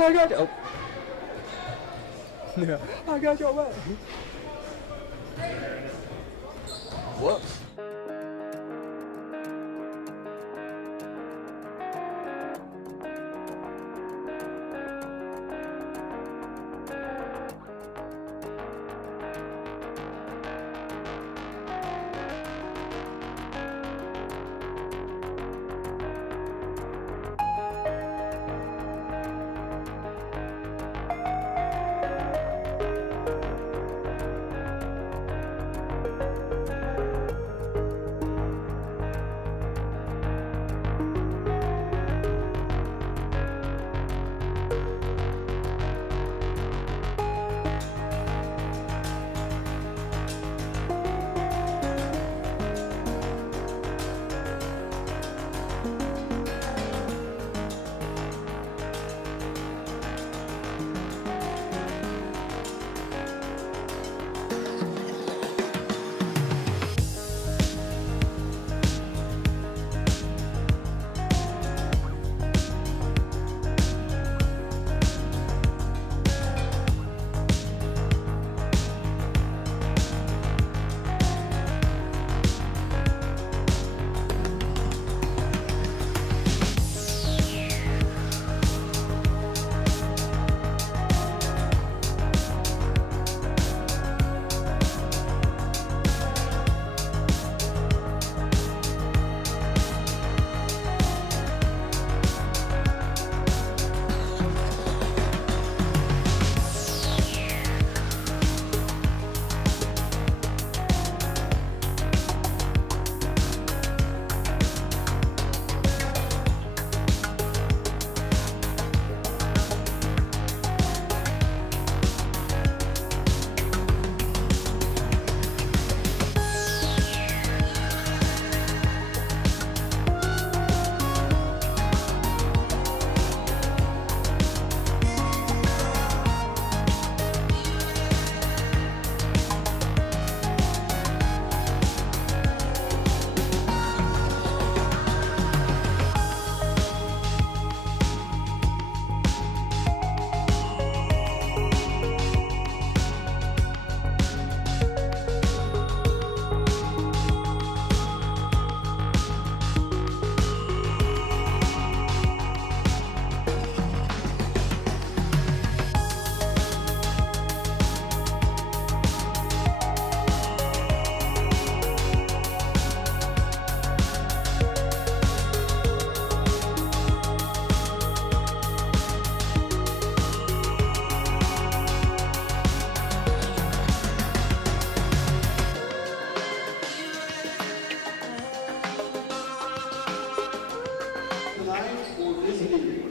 I got you. Oh. Yeah, I got your back. Whoops.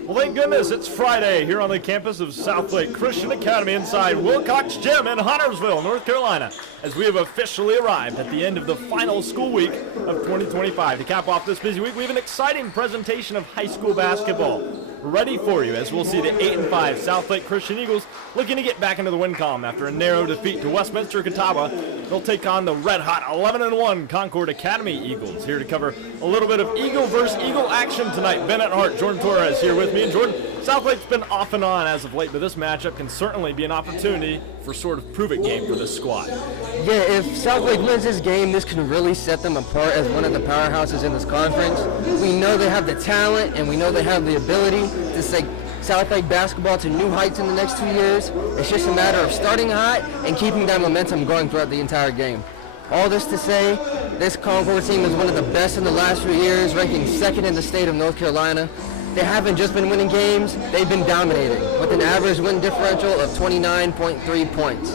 Well, thank goodness it's Friday here on the campus of SouthLake Christian Academy inside Wilcox Gym in Huntersville, North Carolina, as we have officially arrived at the end of the final school week of 2025. To cap off this busy week, we have an exciting presentation of high school basketball ready for you, as we'll see the 8-5 SouthLake Christian Eagles looking to get back into the win column after a narrow defeat to Westminster Catawba. They'll take on the red-hot 11-1 Concord Academy Eagles. Here to cover a little bit of Eagle versus Eagle action tonight, Bennett, Hart, Jordan Torres here with me. And Jordan, Southlake's been off and on as of late, but this matchup can certainly be an opportunity for sort of prove-it game for this squad. Yeah, if Southlake wins this game, this can really set them apart as one of the powerhouses in this conference. We know they have the talent, and we know they have the ability to take Southlake basketball to new heights in the next 2 years. It's just a matter of starting hot and keeping that momentum going throughout the entire game. All this to say, this Concord team is one of the best in the last few years, ranking second in the state of North Carolina. They haven't just been winning games, they've been dominating, with an average win differential of 29.3 points.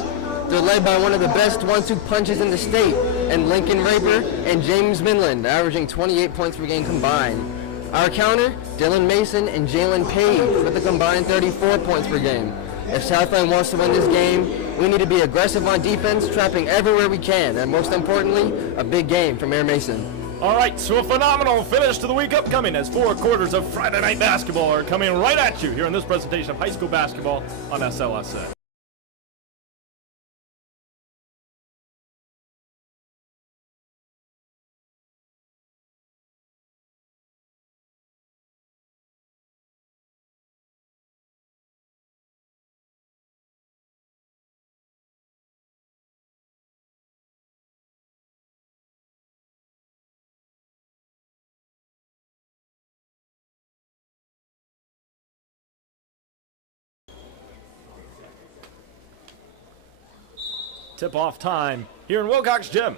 They're led by one of the best 1-2 punches in the state, and Lincoln Raper and James Minland, averaging 28 points per game combined. Our counter, Dylan Mason and Jalen Page with a combined 34 points per game. If Southland wants to win this game, we need to be aggressive on defense, trapping everywhere we can, and most importantly, a big game from Air Mason. All right, so a phenomenal finish to the week upcoming as 4 quarters of Friday night basketball are coming right at you here in this presentation of high school basketball on SLSN. Tip-off time here in Wilcox Gym.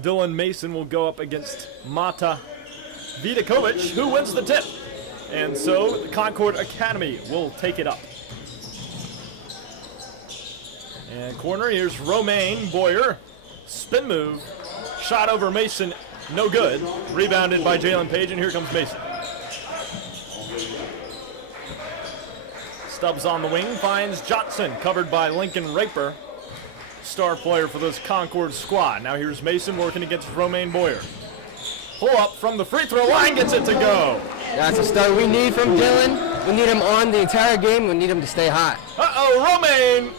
Dylan Mason will go up against Mata Vidakovic, who wins the tip. And so the Concord Academy will take it up. And corner, here's Romaine Boyer. Spin move. Shot over Mason, no good. Rebounded by Jalen Page, and here comes Mason. Stubbs on the wing, finds Johnson, covered by Lincoln Raper. Star player for this Concord squad. Now here's Mason working against Romaine Boyer. Pull up from the free throw line, gets it to go. That's a start we need from Dylan. We need him on the entire game. We need him to stay hot. Uh-oh, Romaine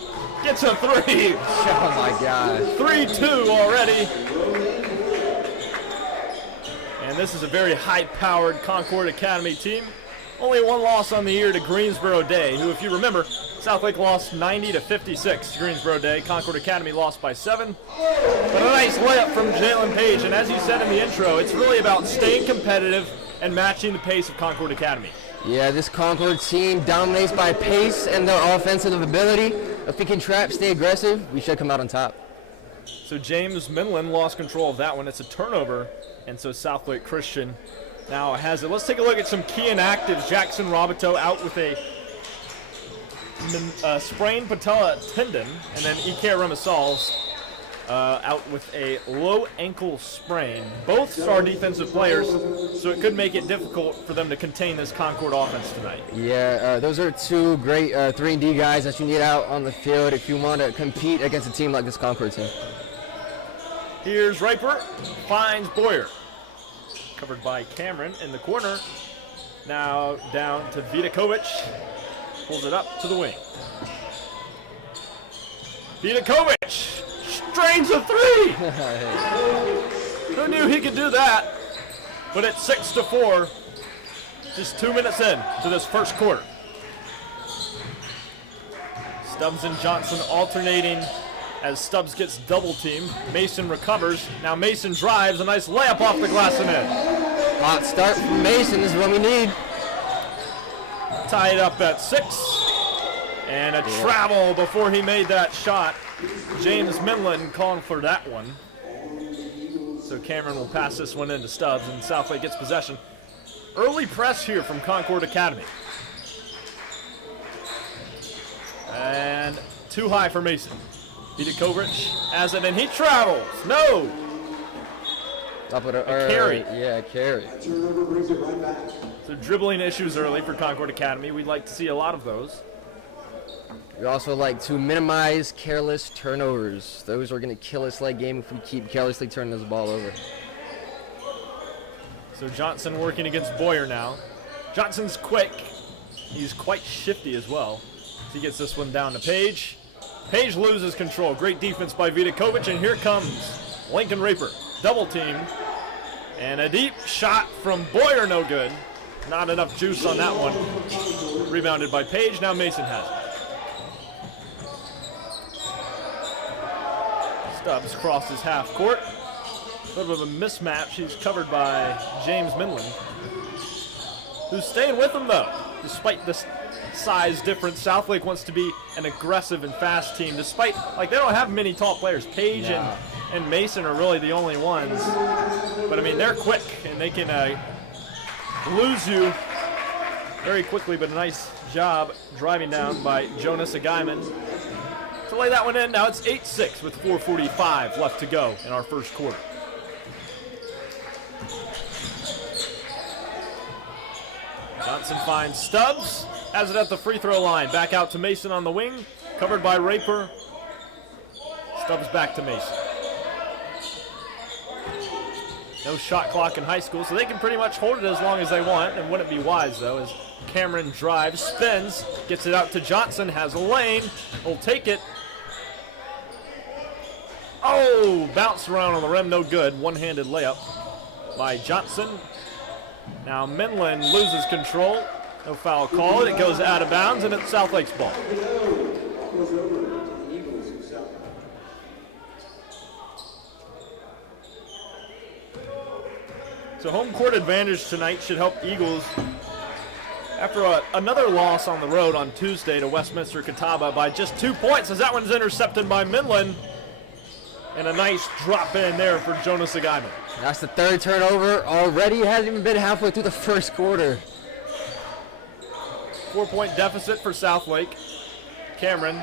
gets a three. Oh my gosh. 3-2 already. And this is a very high-powered Concord Academy team. Only one loss on the year to Greensboro Day, who, if you remember, Southlake lost 90-56 to Greensboro Day. Concord Academy lost by 7. But a nice layup from Jalen Page, and as he said in the intro, it's really about staying competitive and matching the pace of Concord Academy. Yeah, this Concord team dominates by pace and their offensive ability. If we can stay aggressive, we should come out on top. So James Minlin lost control of that one. It's a turnover, and so Southlake Christian now has it. Let's take a look at some key inactives. Jackson Roboto out with a sprained patella tendon, and then Ike Remisals out with a low ankle sprain. Both star defensive players, so it could make it difficult for them to contain this Concord offense tonight. Yeah, those are two great 3-and-D guys that you need out on the field if you want to compete against a team like this Concord team. Here's Riper, finds Boyer. Covered by Cameron in the corner. Now down to Vidakovic. Pulls it up to the wing. Vidakovic strains a three. Who knew he could do that? But it's 6-4. Just 2 minutes in to this first quarter. Stubbs and Johnson alternating as Stubbs gets double teamed. Mason recovers. Now Mason drives. A nice layup off the glass and in. Hot start from Mason is what we need. Tied up at 6. And a travel before he made that shot. James Minlin calling for that one. So Cameron will pass this one into Stubbs, and Southlake gets possession. Early press here from Concord Academy. And too high for Mason. Vidakovic has it, and he travels. No! Up with a carry. Yeah, carry. So dribbling issues early for Concord Academy. We'd like to see a lot of those. We also like to minimize careless turnovers. Those are going to kill us late game if we keep carelessly turning this ball over. So Johnson working against Boyer now. Johnson's quick. He's quite shifty as well. He gets this one down to Page. Page loses control. Great defense by Vidakovic, and here comes Lincoln Raper. Double team. And a deep shot from Boyer, no good. Not enough juice on that one. Rebounded by Page. Now Mason has it. Stubbs crosses half court. A little bit of a mismatch. He's covered by James Minlin, who's staying with him though. Despite this size difference, Southlake wants to be an aggressive and fast team. Despite, like, they don't have many tall players. Page and Mason are really the only ones. But I mean, they're quick and they can lose you very quickly. But a nice job driving down by Jonas Agaiman to lay that one in. Now it's 8-6 with 4:45 left to go in our first quarter. Johnson finds Stubbs, has it at the free throw line. Back out to Mason on the wing, covered by Raper. Stubbs back to Mason. No shot clock in high school, so they can pretty much hold it as long as they want. And wouldn't it be wise, though, as Cameron drives, spins, gets it out to Johnson, has a lane, will take it. Oh, bounce around on the rim, no good. One-handed layup by Johnson. Now Minlin loses control. No foul call. It goes out of bounds, and it's Southlake's ball. So home court advantage tonight should help Eagles after another loss on the road on Tuesday to Westminster Catawba by just 2 points, as that one's intercepted by Minlin. And a nice drop in there for Jonas Agaiman. That's the third turnover already. It hasn't even been halfway through the first quarter. 4-point deficit for Southlake. Cameron.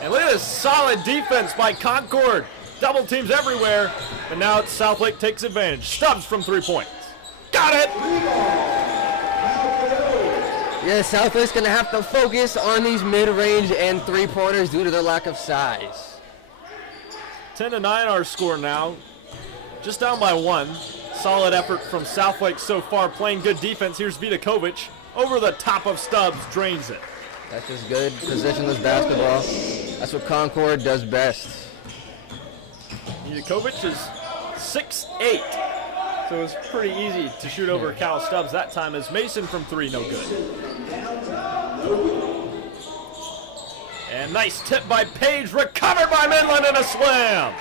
And look at this solid defense by Concord. Double teams everywhere. And now it's Southlake takes advantage. Stubbs from 3 points. Got it! Yeah, Southlake's going to have to focus on these mid-range and three-pointers due to their lack of size. 10-9 our score now. Just down by 1. Solid effort from Southlake so far. Playing good defense. Here's Vidakovic. Over the top of Stubbs. Drains it. That's just good positionless basketball. That's what Concord does best. Vidakovic is 6'8". So it was pretty easy to shoot over Cal Stubbs that time as Mason from 3, no good. And nice tip by Page, recovered by Midland and a slam.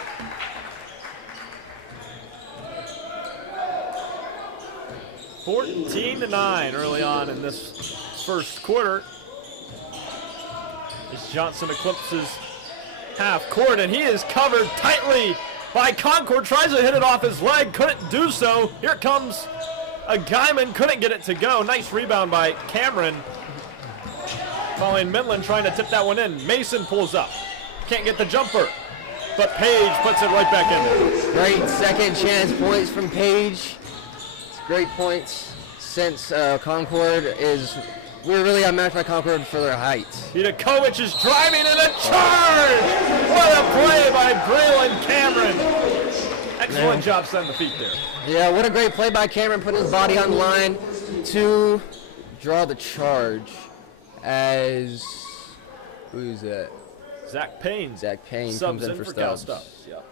(14-9) early on in this first quarter. As Johnson eclipses half court, and he is covered tightly by Concord. Tries to hit it off his leg, couldn't do so. Here comes a Guyman, couldn't get it to go. Nice rebound by Cameron. Following Midland trying to tip that one in. Mason pulls up. Can't get the jumper, but Page puts it right back in there. Great second chance points from Page. It's great points since Concord is, we're really outmatched by Concord for their height. Vidakovic is driving in a charge! What a play by Braylon Cameron. Excellent job setting the feet there. Yeah, what a great play by Cameron, putting his body on the line to draw the charge. As, who's that? Zach Payne. Zach Payne subs comes in for Cal Stubbs. Yep.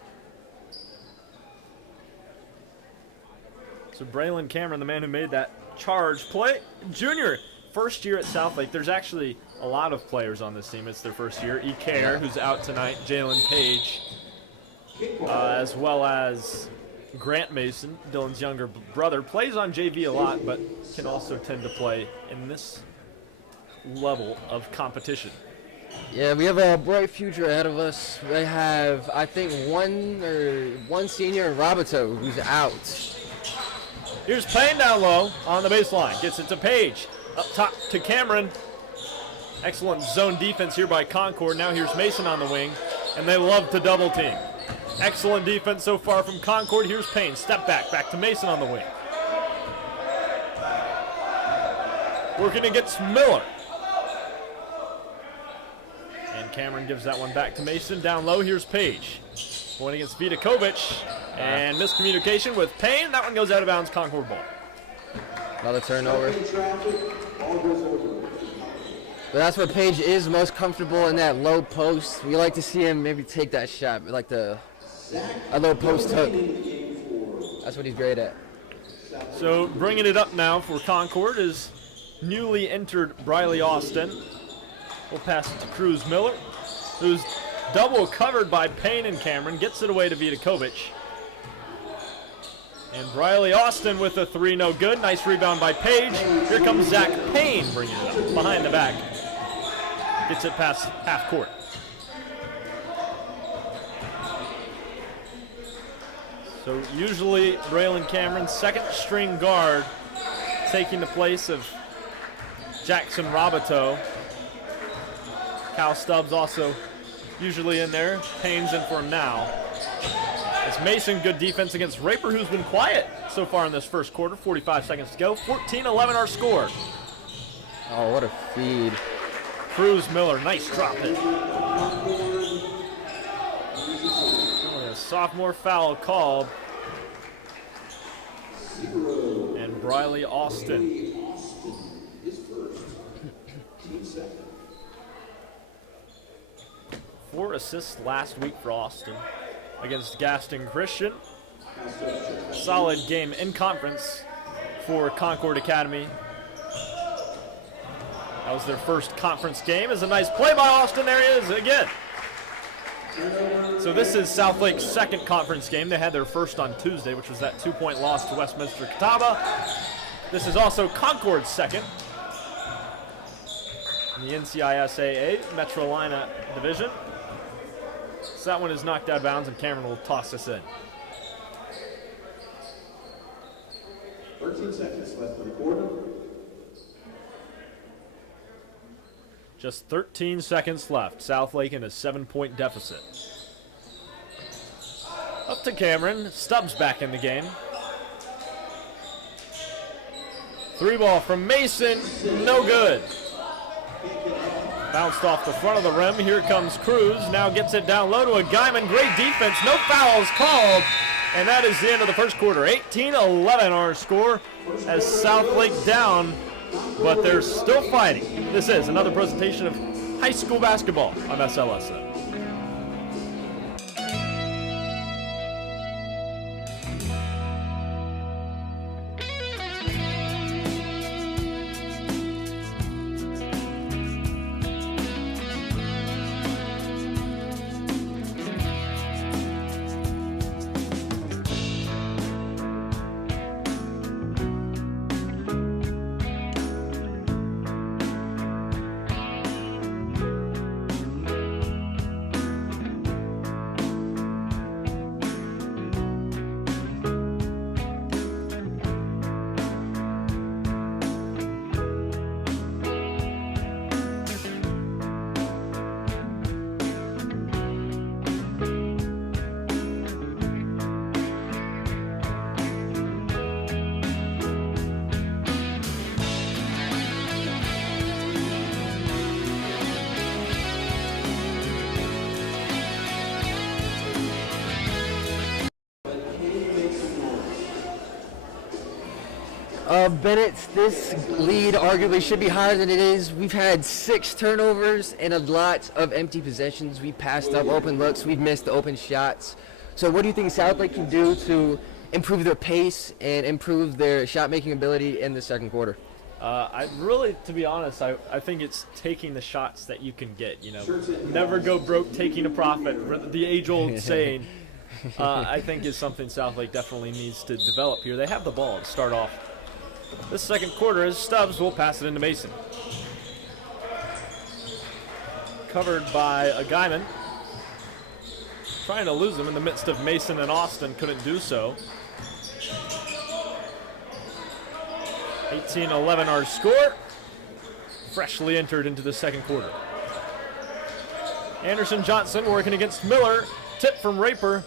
So Braylon Cameron, the man who made that charge play. Junior, first year at Southlake. There's actually a lot of players on this team. It's their first year. Ikair, who's out tonight. Jalen Page, as well as Grant Mason, Dylan's younger brother. Plays on JV a lot, but can also tend to play in this level of competition. Yeah, we have a bright future ahead of us. We have, I think, one senior in Roboto who's out. Here's Payne down low on the baseline. Gets it to Page. Up top to Cameron. Excellent zone defense here by Concord. Now here's Mason on the wing, and they love to double team. Excellent defense so far from Concord. Here's Payne. Step back to Mason on the wing. Working against Miller. And Cameron gives that one back to Mason. Down low, here's Page. Going against Vidakovic. And miscommunication with Payne. That one goes out of bounds, Concord ball. Another turnover. But that's where Page is most comfortable, in that low post. We like to see him maybe take that shot, like a low post hook. That's what he's great at. So bringing it up now for Concord is newly entered Briley Austin. We'll pass it to Cruz Miller, who's double covered by Payne and Cameron. Gets it away to Vidakovic. And Briley Austin with a 3, no good. Nice rebound by Page. Here comes Zach Payne bringing it up behind the back. Gets it past half court. So usually Braylon Cameron, second string guard, taking the place of Jackson Roboto. Cal Stubbs also usually in there. Payne's in for him now. It's Mason, good defense against Raper, who's been quiet so far in this first quarter. 45 seconds to go. 14-11 our score. Oh, what a feed. Cruz Miller, nice drop hit. A sophomore foul called. And Briley Austin. 4 assists last week for Austin against Gaston Christian. Solid game in conference for Concord Academy. That was their first conference game. It's a nice play by Austin. There he is again. So this is Southlake's second conference game. They had their first on Tuesday, which was that 2-point loss to Westminster Catawba. This is also Concord's second in the NCISAA Metrolina division. So that one is knocked out of bounds, and Cameron will toss this in. 13 seconds left in the quarter. Just 13 seconds left. Southlake in a 7-point deficit. Up to Cameron. Stubbs back in the game. 3-ball from Mason. No good. Bounced off the front of the rim. Here comes Cruz. Now gets it down low to a Guyman. Great defense. No fouls called. And that is the end of the first quarter. 18-11 our score as Southlake down, but they're still fighting. This is another presentation of high school basketball on SLSN. Bennett, this lead arguably should be higher than it is. We've had 6 turnovers and a lot of empty possessions. We passed up open looks. We've missed the open shots. So what do you think Southlake can do to improve their pace and improve their shot-making ability in the second quarter? To be honest, I think it's taking the shots that you can get. You know, never go broke taking a profit. The age-old saying, I think is something Southlake definitely needs to develop here. They have the ball to start off this second quarter as Stubbs will pass it into Mason. Covered by a Guyman. Trying to lose him in the midst of Mason and Austin, couldn't do so. 18-11 our score. Freshly entered into the second quarter. Anderson Johnson working against Miller. Tip from Raper.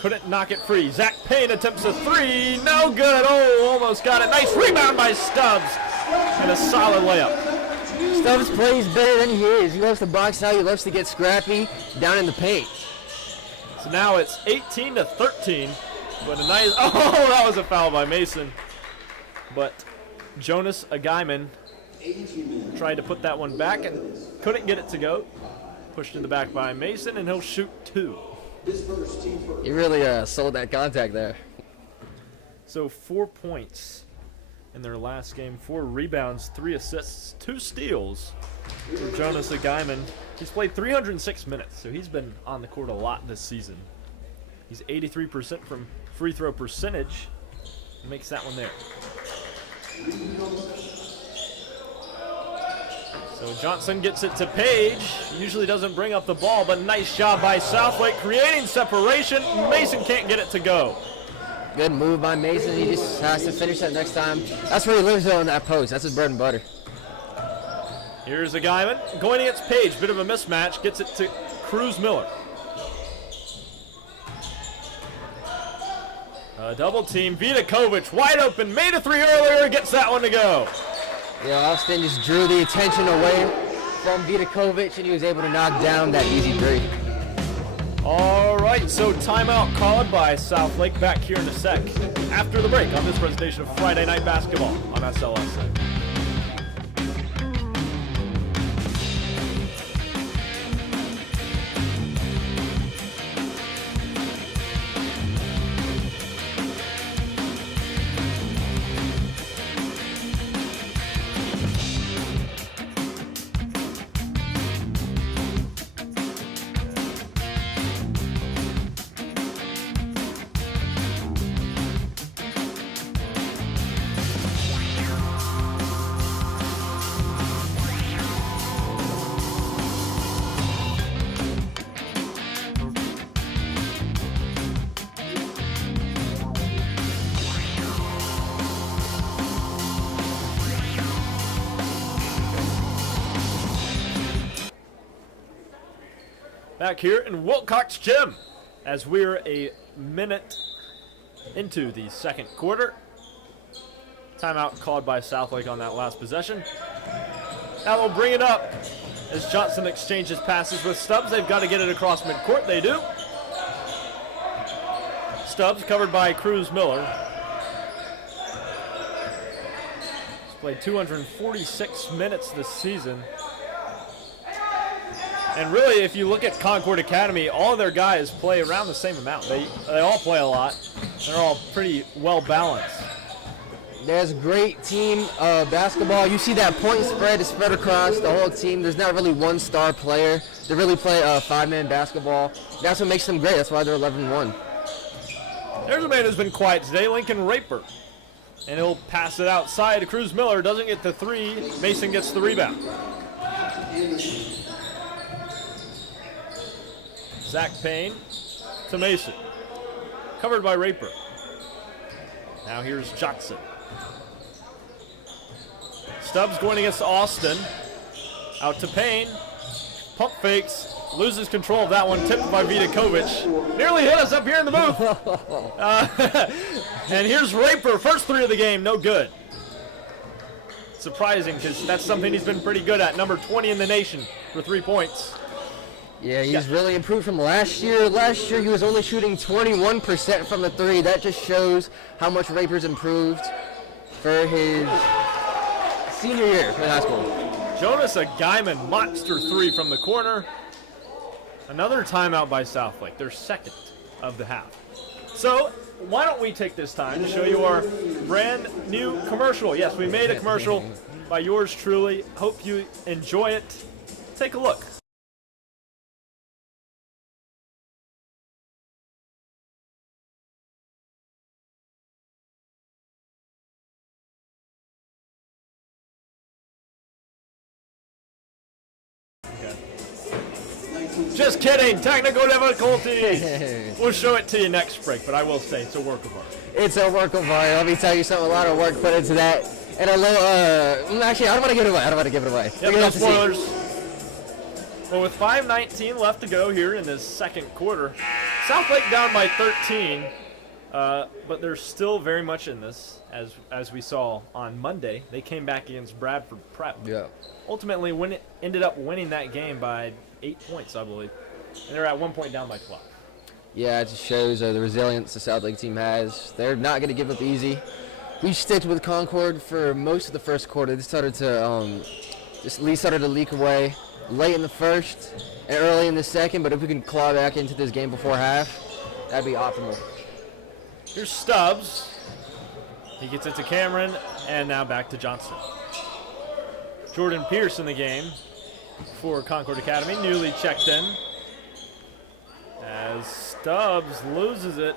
Couldn't knock it free. Zach Payne attempts a 3. No good. Oh, almost got it. Nice rebound by Stubbs. And a solid layup. Stubbs plays better than he is. He loves to box out. He loves to get scrappy down in the paint. So now it's 18-13. But a nice, oh, that was a foul by Mason. But Jonas Aguyman tried to put that one back and couldn't get it to go. Pushed in the back by Mason, and he'll shoot 2. He really sold that contact there. So 4 points in their last game, 4 rebounds, 3 assists, 2 steals for Jonas Aguyman. He's played 306 minutes, so he's been on the court a lot this season. He's 83% from free throw percentage. He makes that one there. So Johnson gets it to Page. Usually doesn't bring up the ball, but nice job by Southlake creating separation. Mason can't get it to go. Good move by Mason. He just has to finish that next time. That's where he lives on that post. That's his bread and butter. Here's a Guyman going against Page. Bit of a mismatch. Gets it to Cruz Miller. A double team. Vidakovic wide open. Made a 3 earlier. Gets that one to go. Yeah, Austin just drew the attention away from Vidakovic, and he was able to knock down that easy 3. All right, so timeout called by Southlake. Back here in a sec after the break on this presentation of Friday Night Basketball on SLSN. back here in Wilcox Gym as we're a minute into the second quarter. Timeout called by Southlake on that last possession. Now they'll bring it up as Johnson exchanges passes with Stubbs. They've got to get it across midcourt. They do. Stubbs covered by Cruz Miller. He's played 246 minutes this season. And really, if you look at Concord Academy, all of their guys play around the same amount. They all play a lot. They're all pretty well balanced. There's great team basketball. You see that point spread is spread across the whole team. There's not really one star player. They really play five-man basketball. That's what makes them great. That's why they're 11-1. There's a man who's been quiet today, Lincoln Raper. And he'll pass it outside. Cruz Miller doesn't get the three. Mason gets the rebound. Zach Payne to Mason. Covered by Raper. Now here's Johnson. Stubbs going against Austin. Out to Payne. Pump fakes. Loses control of that one. Tipped by Vidakovic. Nearly hit us up here in the booth. And here's Raper. First three of the game. No good. Surprising because that's something he's been pretty good at. Number 20 in the nation for 3 points. Yeah, he's really improved from last year. Last year he was only shooting 21% from the three. That just shows how much Raper's improved for his senior year in high school. Jonas a Guyman monster three from the corner. Another timeout by Southlake, their second of the half. So why don't we take this time to show you our brand new commercial. Yes, we made a commercial by yours truly. Hope you enjoy it. Take a look. Just kidding, technical difficulties. We'll show it to you next break, but I will say it's a work of art. It's a work of art. Let me tell you something, a lot of work put into that. And a little, actually, I don't want to give it away. I don't want to give it away. Yep, no spoilers. Well, with 5:19 left to go here in this second quarter, Southlake down by 13, but they're still very much in this, as we saw on Monday. They came back against Bradford Prep. Yeah. Ultimately, ended up winning that game by 8 points, I believe. And they're at 1 point down by 12. Yeah, it just shows the resilience the Southlake team has. They're not going to give up easy. We sticked with Concord for most of the first quarter. They started to started to leak away late in the first and early in the second. But if we can claw back into this game before half, that'd be optimal. Here's Stubbs. He gets it to Cameron, and now back to Johnson. Jordan Pierce in the game for Concord Academy, newly checked in. As Stubbs loses it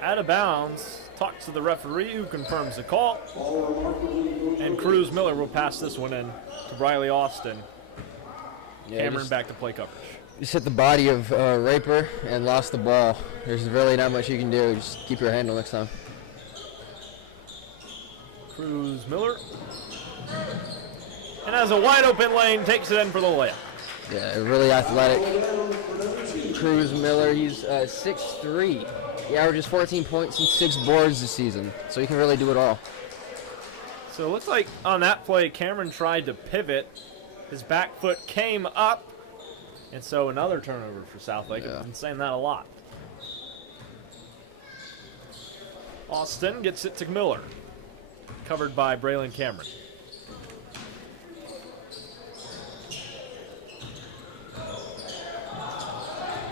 out of bounds, talks to the referee who confirms the call. And Cruz Miller will pass this one in to Briley Austin. Yeah, Cameron back to play coverage. Just hit the body of Raper and lost the ball. There's really not much you can do. Just keep your handle next time. Cruz Miller. And has a wide open lane, takes it in for the layup. Yeah, really athletic. Cruz Miller, he's 6'3". He averages 14 points and 6 boards this season, so he can really do it all. So it looks like on that play, Cameron tried to pivot. His back foot came up, and so another turnover for Southlake. Yeah. I've been saying that a lot. Austin gets it to Miller, covered by Braylon Cameron.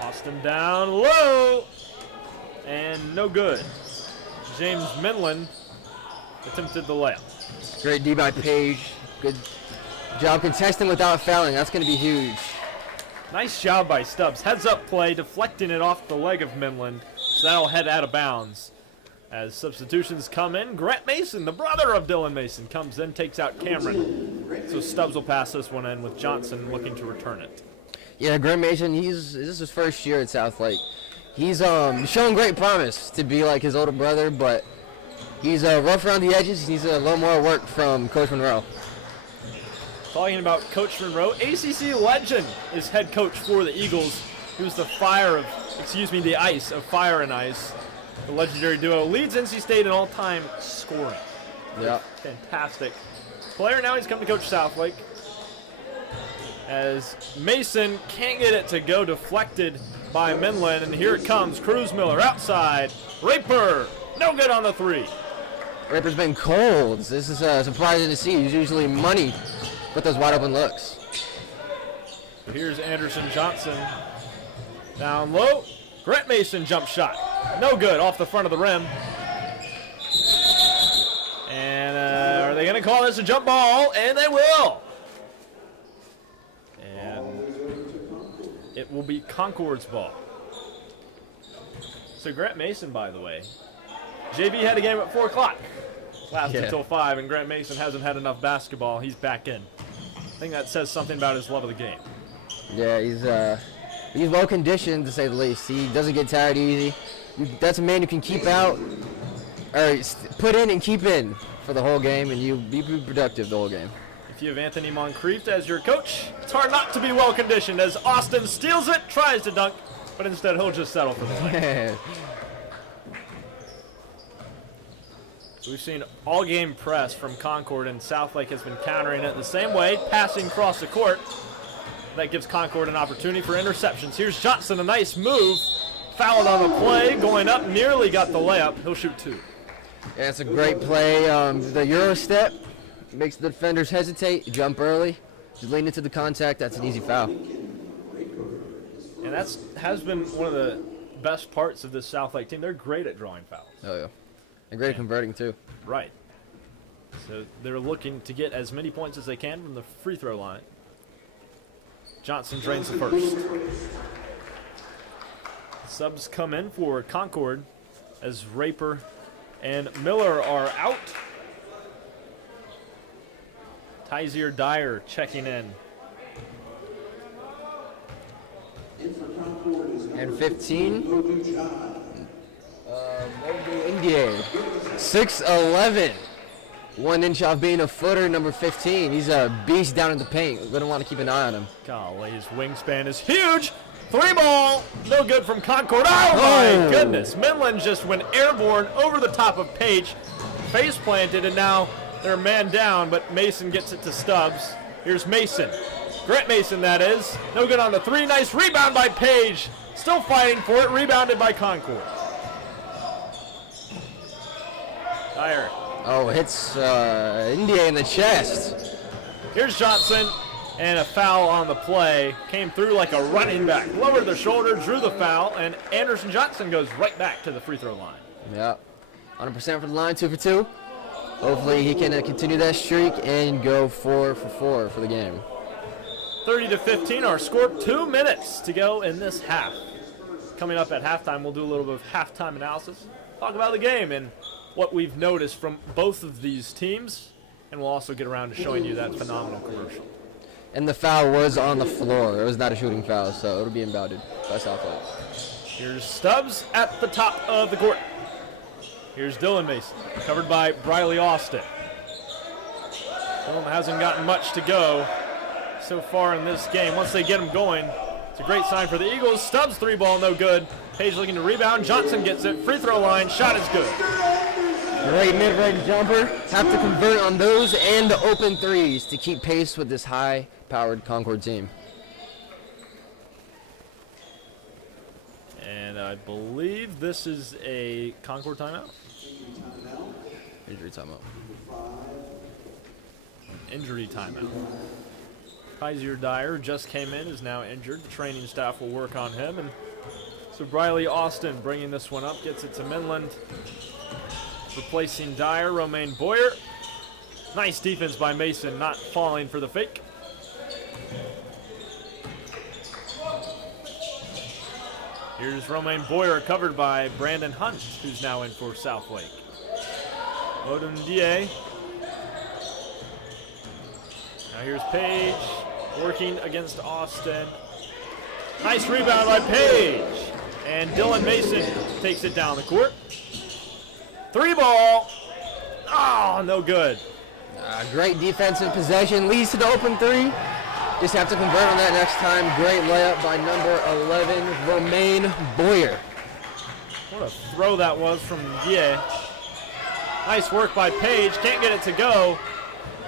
Austin down low, and no good. James Minland attempted the layup. Great D by Page. Good job contesting without fouling. That's going to be huge. Nice job by Stubbs. Heads up play, deflecting it off the leg of Minland. So that'll head out of bounds. As substitutions come in, Grant Mason, the brother of Dylan Mason, comes in, takes out Cameron. So Stubbs will pass this one in with Johnson looking to return it. Yeah, Grant Mason, this is his first year at Southlake. He's showing great promise to be like his older brother, but he's rough around the edges. He needs a little more work from Coach Monroe. Talking about Coach Monroe, ACC legend is head coach for the Eagles. He was the ice of Fire and Ice. The legendary duo leads NC State in all-time scoring. Yeah. Fantastic player. Now he's come to coach Southlake. As Mason can't get it to go, deflected by Minlin, and here it comes. Cruz Miller outside. Raper, no good on the three. Raper's been cold. This is surprising to see. He's usually money with those wide open looks. So here's Anderson Johnson. Down low. Grant Mason jump shot. No good, off the front of the rim. And are they going to call this a jump ball? And they will. And it will be Concord's ball. So Grant Mason, by the way, JV had a game at 4 o'clock. Lasted until 5, and Grant Mason hasn't had enough basketball. He's back in. I think that says something about his love of the game. Yeah, he's well conditioned, to say the least. He doesn't get tired easy. That's a man you can keep out, or put in and keep in for the whole game, and you be productive the whole game. If you have Anthony Moncrief as your coach, it's hard not to be well conditioned as Austin steals it, tries to dunk, but instead he'll just settle for the play. So we've seen all game press from Concord, and Southlake has been countering it the same way, passing across the court. That gives Concord an opportunity for interceptions. Here's Johnson, a nice move. Fouled on the play, going up, nearly got the layup. He'll shoot 2. Yeah, it's a great play. The Euro step makes the defenders hesitate, jump early, just lean into the contact. That's an easy foul. And that has been one of the best parts of this Southlake team. They're great at drawing fouls. Oh, yeah. And great at converting, too. Right. So they're looking to get as many points as they can from the free throw line. Johnson drains the first. Subs come in for Concord as Raper and Miller are out. Tyzier Dyer checking in. And 15. India. 6'11". 1 inch off being a footer, number 15. He's a beast down in the paint. We're going to want to keep an eye on him. Golly, his wingspan is huge. 3 ball. No good from Concord. Oh, my goodness. Minlin just went airborne over the top of Page. Face planted, and now they're man down, but Mason gets it to Stubbs. Here's Mason. Grant Mason, that is. No good on the 3. Nice rebound by Page. Still fighting for it. Rebounded by Concord. Dyer. Oh, hits India in the chest. Here's Johnson, and a foul on the play. Came through like a running back. Lowered the shoulder, drew the foul, and Anderson Johnson goes right back to the free throw line. Yeah, 100% for the line, 2 for 2. Hopefully he can continue that streak and go 4 for 4 for the game. 30-15, our score. 2 minutes to go in this half. Coming up at halftime, we'll do a little bit of halftime analysis. Talk about the game and what we've noticed from both of these teams, and we'll also get around to showing you that phenomenal commercial. And the foul was on the floor. It was not a shooting foul, so it'll be inbounded by Southlake. Here's Stubbs at the top of the court. Here's Dylan Mason, covered by Briley Austin. Dylan hasn't gotten much to go so far in this game. Once they get him going, it's a great sign for the Eagles. Stubbs 3 ball, no good. Page looking to rebound. Johnson gets it. Free throw line. Shot is good. Great mid-range jumper. Have to convert on those and the open 3s to keep pace with this high-powered Concord team. And I believe this is a Concord timeout. Injury timeout. Injury timeout. Tyzier Dyer just came in, is now injured. The training staff will work on him. And so Briley Austin bringing this one up, gets it to Minland. Replacing Dyer, Romaine Boyer. Nice defense by Mason, not falling for the fake. Here's Romaine Boyer, covered by Brandon Hunt, who's now in for Southlake. Odundier. Now here's Page, working against Austin. Nice rebound by Page. And Dylan Mason takes it down the court. 3 ball. Oh, no good. Great defensive possession, leads to the open three. Just have to convert on that next time. Great layup by number 11, Romaine Boyer. What a throw that was from Guille. Nice work by Page. Can't get it to go.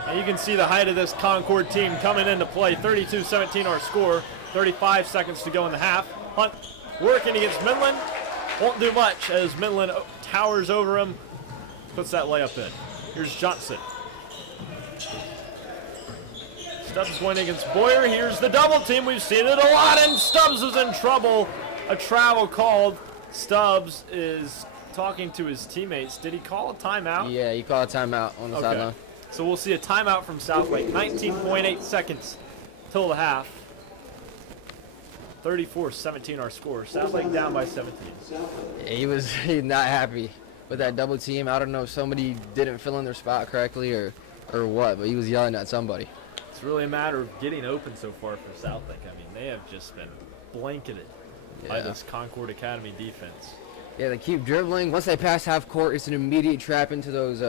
And you can see the height of this Concord team coming into play. 32-17 our score. 35 seconds to go in the half. Hunt working against Midland. Won't do much as Midland towers over him. Puts that layup in. Here's Johnson. Stubbs going against Boyer. Here's the double team. We've seen it a lot, and Stubbs is in trouble. A travel called. Stubbs is talking to his teammates. Did he call a timeout? Yeah, he called a timeout on the sideline. So we'll see a timeout from Southlake. 19.8 seconds till the half. 34-17 our score. Southlake down by 17. He's not happy with that double team. I don't know if somebody didn't fill in their spot correctly or what, but he was yelling at somebody. It's really a matter of getting open so far for Southlake. I mean, they have just been blanketed by this Concord Academy defense. Yeah, they keep dribbling. Once they pass half court, it's an immediate trap into those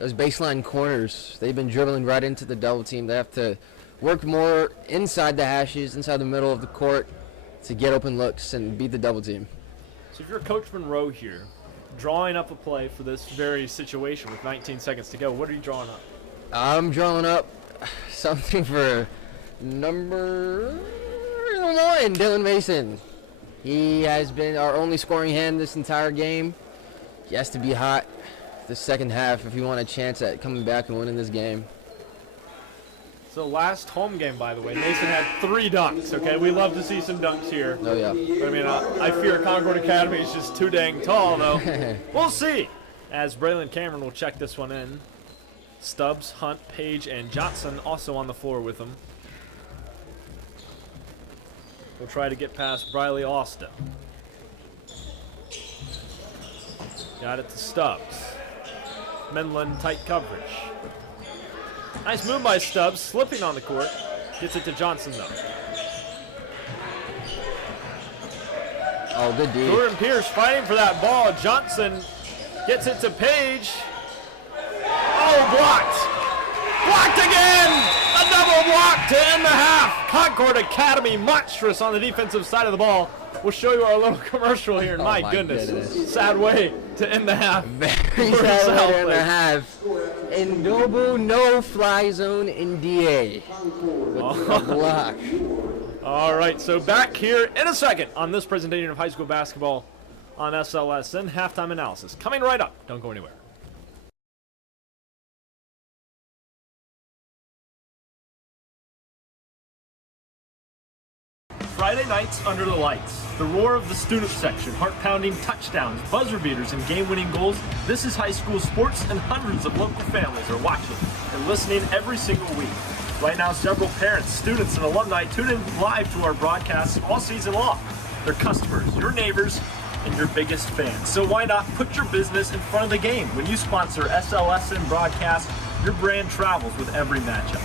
baseline corners. They've been dribbling right into the double team. They have to work more inside the hashes, inside the middle of the court to get open looks and beat the double team. So if you're Coach Monroe here, drawing up a play for this very situation with 19 seconds to go, what are you drawing up? I'm drawing up something for number 1, Dylan Mason. He has been our only scoring hand this entire game. He has to be hot the second half if you want a chance at coming back and winning this game. So last home game, by the way, Mason had 3 dunks, okay? We love to see some dunks here. Oh, yeah. But, I mean, I fear Concord Academy is just too dang tall, though. We'll see. As Braylon Cameron will check this one in. Stubbs, Hunt, Page, and Johnson also on the floor with him. We'll try to get past Briley Austin. Got it to Stubbs. Midland tight coverage. Nice move by Stubbs, slipping on the court. Gets it to Johnson, though. Oh, good D. Jordan Pierce fighting for that ball. Johnson gets it to Page. Oh, blocked. Blocked again. A double block to end the half. Concord Academy monstrous on the defensive side of the ball. We'll show you our little commercial here. My goodness. Sad way to end the half. Very sad way to end the half. In Nobu, no fly zone in DA. With a block. All right, so back here in a second on this presentation of high school basketball on SLSN. Halftime analysis coming right up. Don't go anywhere. Friday nights under the lights. The roar of the student section, heart-pounding touchdowns, buzzer beaters, and game-winning goals. This is high school sports, and hundreds of local families are watching and listening every single week. Right now, several parents, students, and alumni tune in live to our broadcasts all season long. They're customers, your neighbors, and your biggest fans. So why not put your business in front of the game? When you sponsor SLSN broadcast, your brand travels with every matchup.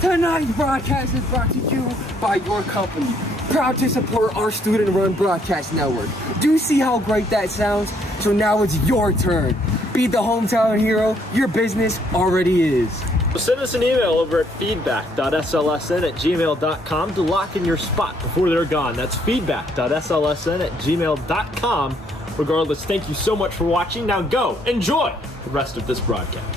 Tonight's broadcast is brought to you by your company. Proud to support our student-run broadcast network. Do you see how great that sounds? So now it's your turn. Be the hometown hero your business already is. Send us an email over at feedback.slsn@gmail.com to lock in your spot before they're gone. That's feedback.slsn@gmail.com. Regardless, thank you so much for watching. Now go enjoy the rest of this broadcast.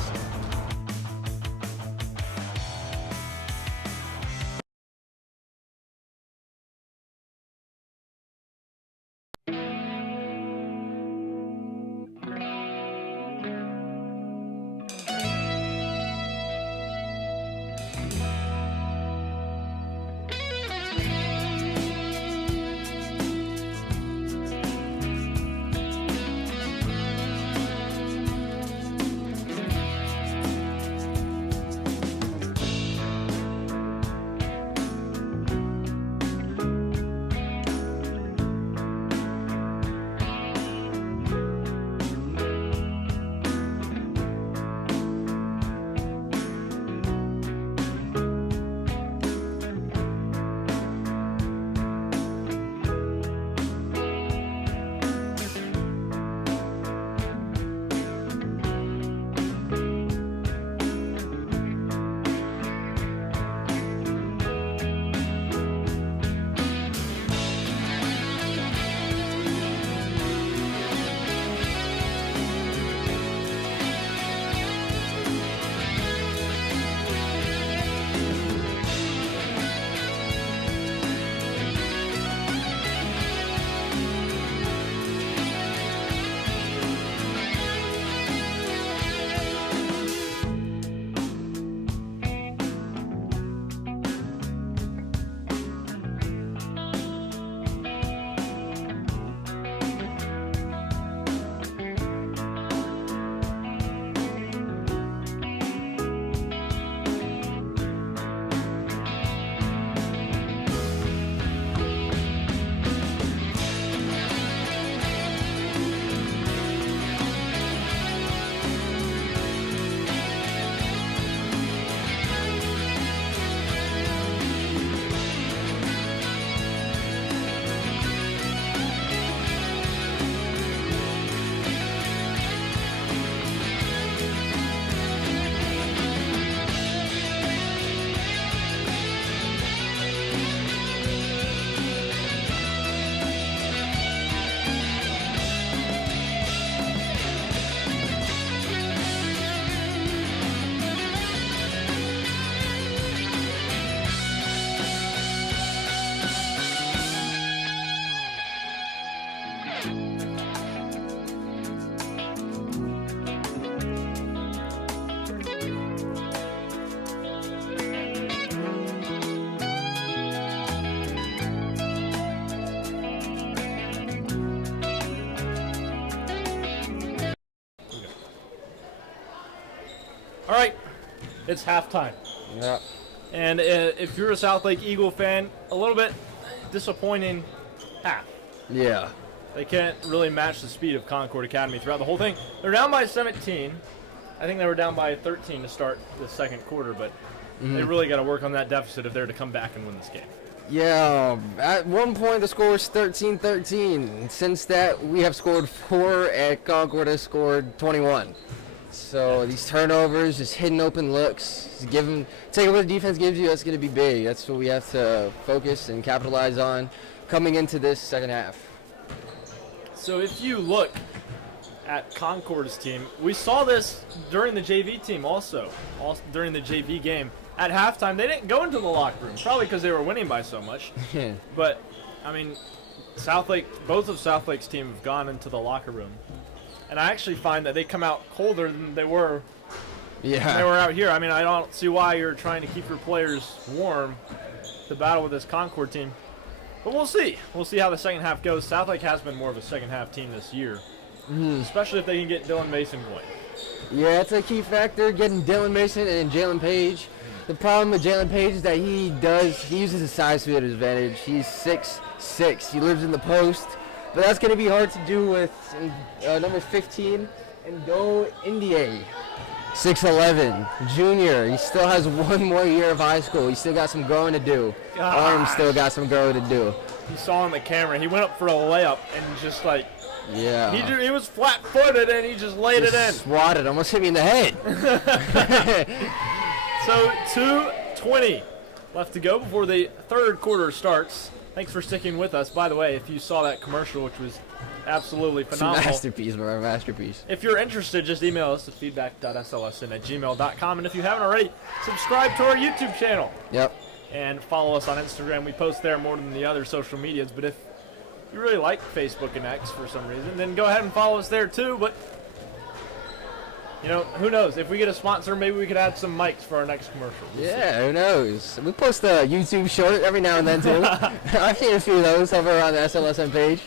All right, it's halftime. Yeah. And if you're a Southlake Eagle fan, a little bit disappointing half. Yeah. They can't really match the speed of Concord Academy throughout the whole thing. They're down by 17. I think they were down by 13 to start the second quarter, but they really got to work on that deficit if they're to come back and win this game. Yeah, at one point the score was 13-13. Since that, we have scored 4, and Concord has scored 21. So these turnovers, just hitting open looks, take what the defense gives you, that's going to be big. That's what we have to focus and capitalize on coming into this second half. So if you look at Concord's team, we saw this during the JV team also during the JV game. At halftime, they didn't go into the locker room, probably because they were winning by so much. But, I mean, both of Southlake's team have gone into the locker room. And I actually find that they come out colder than they were when they were out here. I mean, I don't see why you're trying to keep your players warm to battle with this Concord team. But we'll see. We'll see how the second half goes. Southlake has been more of a second half team this year, especially if they can get Dylan Mason going. Yeah, it's a key factor, getting Dylan Mason and Jalen Page. The problem with Jalen Page is that he uses his size to his advantage. He's 6'6". He lives in the post. But that's going to be hard to do with number 15, and Go Indie, 6'11", junior. He still has one more year of high school. He's still got some growing to do. Arm still got some growing to do. You saw on the camera, he went up for a layup and just like, he was flat-footed and he just laid it in. Swatted, almost hit me in the head. So 2:20 left to go before the third quarter starts. Thanks for sticking with us. By the way, if you saw that commercial, which was absolutely phenomenal. It's a masterpiece, bro, masterpiece. If you're interested, just email us at feedback.slsn@gmail.com. And if you haven't already, subscribe to our YouTube channel. Yep. And follow us on Instagram. We post there more than the other social medias. But if you really like Facebook and X for some reason, then go ahead and follow us there too. But, you know, who knows? If we get a sponsor, maybe we could add some mics for our next commercial. Who knows? We post a YouTube short every now and then, too. I've seen a few of those over on the SLSN page.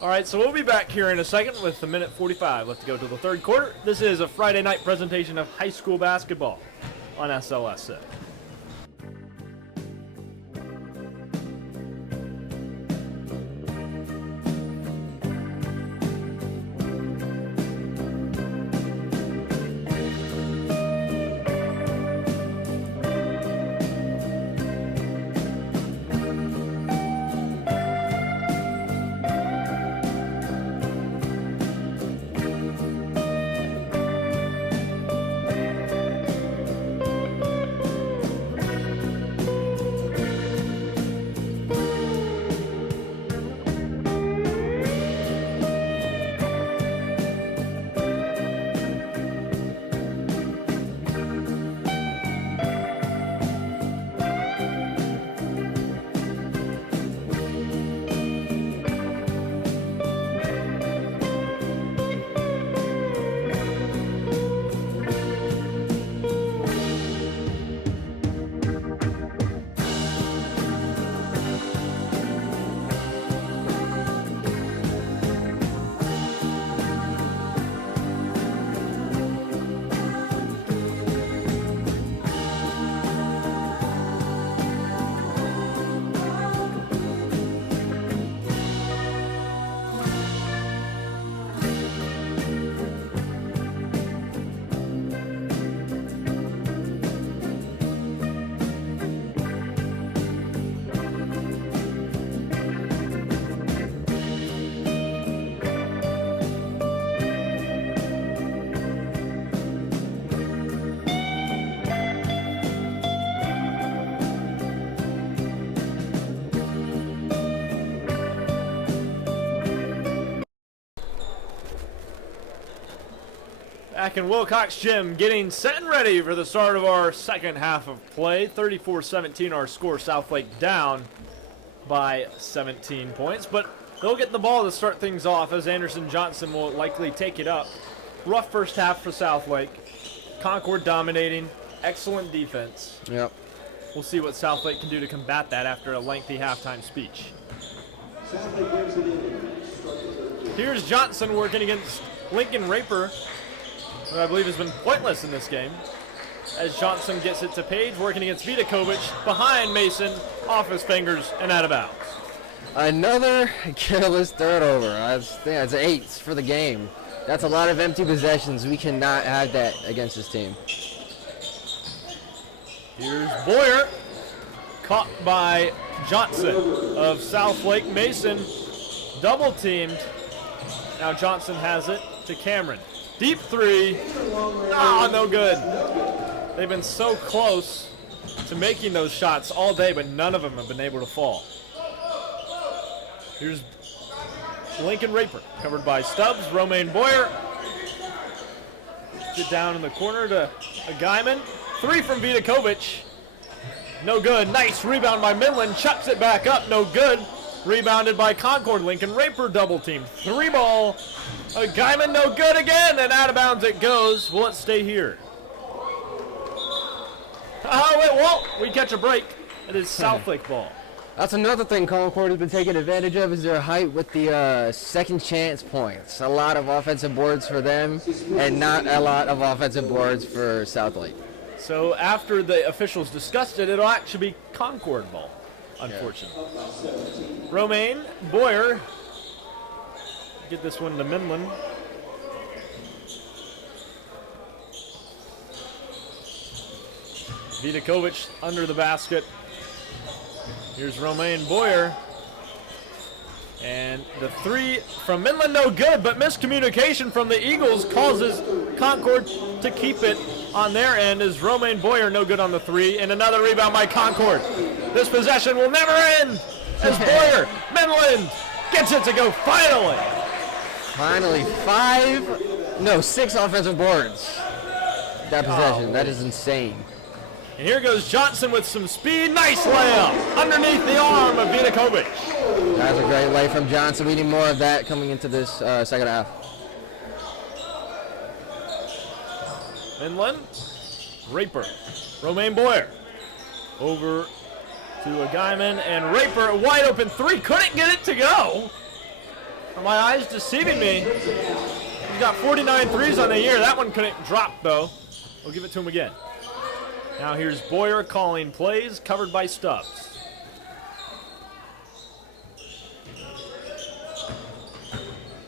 All right, so we'll be back here in a second with a minute 45 left to go to the third quarter. This is a Friday night presentation of high school basketball on SLSN. Back in Wilcox Gym, getting set and ready for the start of our second half of play. 34-17 our score. Southlake down by 17 points, but they'll get the ball to start things off as Anderson Johnson will likely take it up. Rough first half for Southlake. Concord dominating, excellent defense. Yep. We'll see what Southlake can do to combat that after a lengthy halftime speech. Here's Johnson working against Lincoln Raper, who I believe has been pointless in this game. as Johnson gets it to Page, working against Vidakovic, behind Mason, off his fingers, and out of bounds. Another careless turnover. That's 8 for the game. That's a lot of empty possessions. We cannot have that against this team. Here's Boyer, caught by Johnson of Southlake. Mason double teamed. Now Johnson has it to Cameron. Deep three. Oh, no good. They've been so close to making those shots all day, but none of them have been able to fall. Here's Lincoln Raper, covered by Stubbs. Romaine Boyer. Get down in the corner to a Guyman. 3 from Vidakovic. No good. Nice rebound by Midland. Chucks it back up. No good. Rebounded by Concord. Lincoln Raper double team. 3 ball. A Guyman, no good again. And out of bounds it goes. Will it stay here? Oh, it won't. We catch a break. It is Southlake ball. That's another thing Concord has been taking advantage of is their height with the second chance points. A lot of offensive boards for them and not a lot of offensive boards for Southlake. So after the officials discussed it, it'll actually be Concord ball, unfortunately. Yeah. Romaine Boyer. Get this one to Midland. Vidakovic under the basket. Here's Romaine Boyer. And the 3 from Midland, no good, but miscommunication from the Eagles causes Concord to keep it on their end as Romaine Boyer no good on the 3, and another rebound by Concord. This possession will never end as Boyer, Midland, gets it to go finally. Finally, 6 offensive boards. That possession, that is insane. And here goes Johnson with some speed. Nice layup underneath the arm of Vidakovic. That was a great lay from Johnson. We need more of that coming into this second half. Midland, Raper, Romaine Boyer. Over to a Guyman, and Raper, a wide open 3. Couldn't get it to go. Are my eyes deceiving me? He's got 49 threes on the year. That one couldn't drop, though. We'll give it to him again. Now here's Boyer calling plays, covered by Stubbs.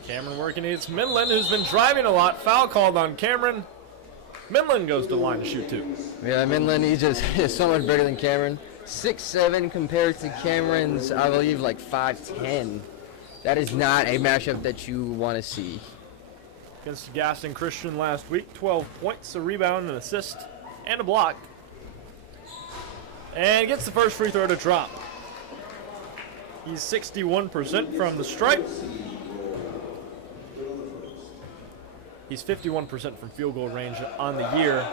Cameron working against Midland, who's been driving a lot. Foul called on Cameron. Midland goes to the line to shoot 2. Yeah, Midland, he's so much bigger than Cameron. 6'7" compared to Cameron's, I believe, like 5'10". That is not a matchup that you want to see. Against Gaston Christian last week, 12 points, a rebound, an assist, and a block. And gets the first free throw to drop. He's 61% from the stripe. He's 51% from field goal range on the year.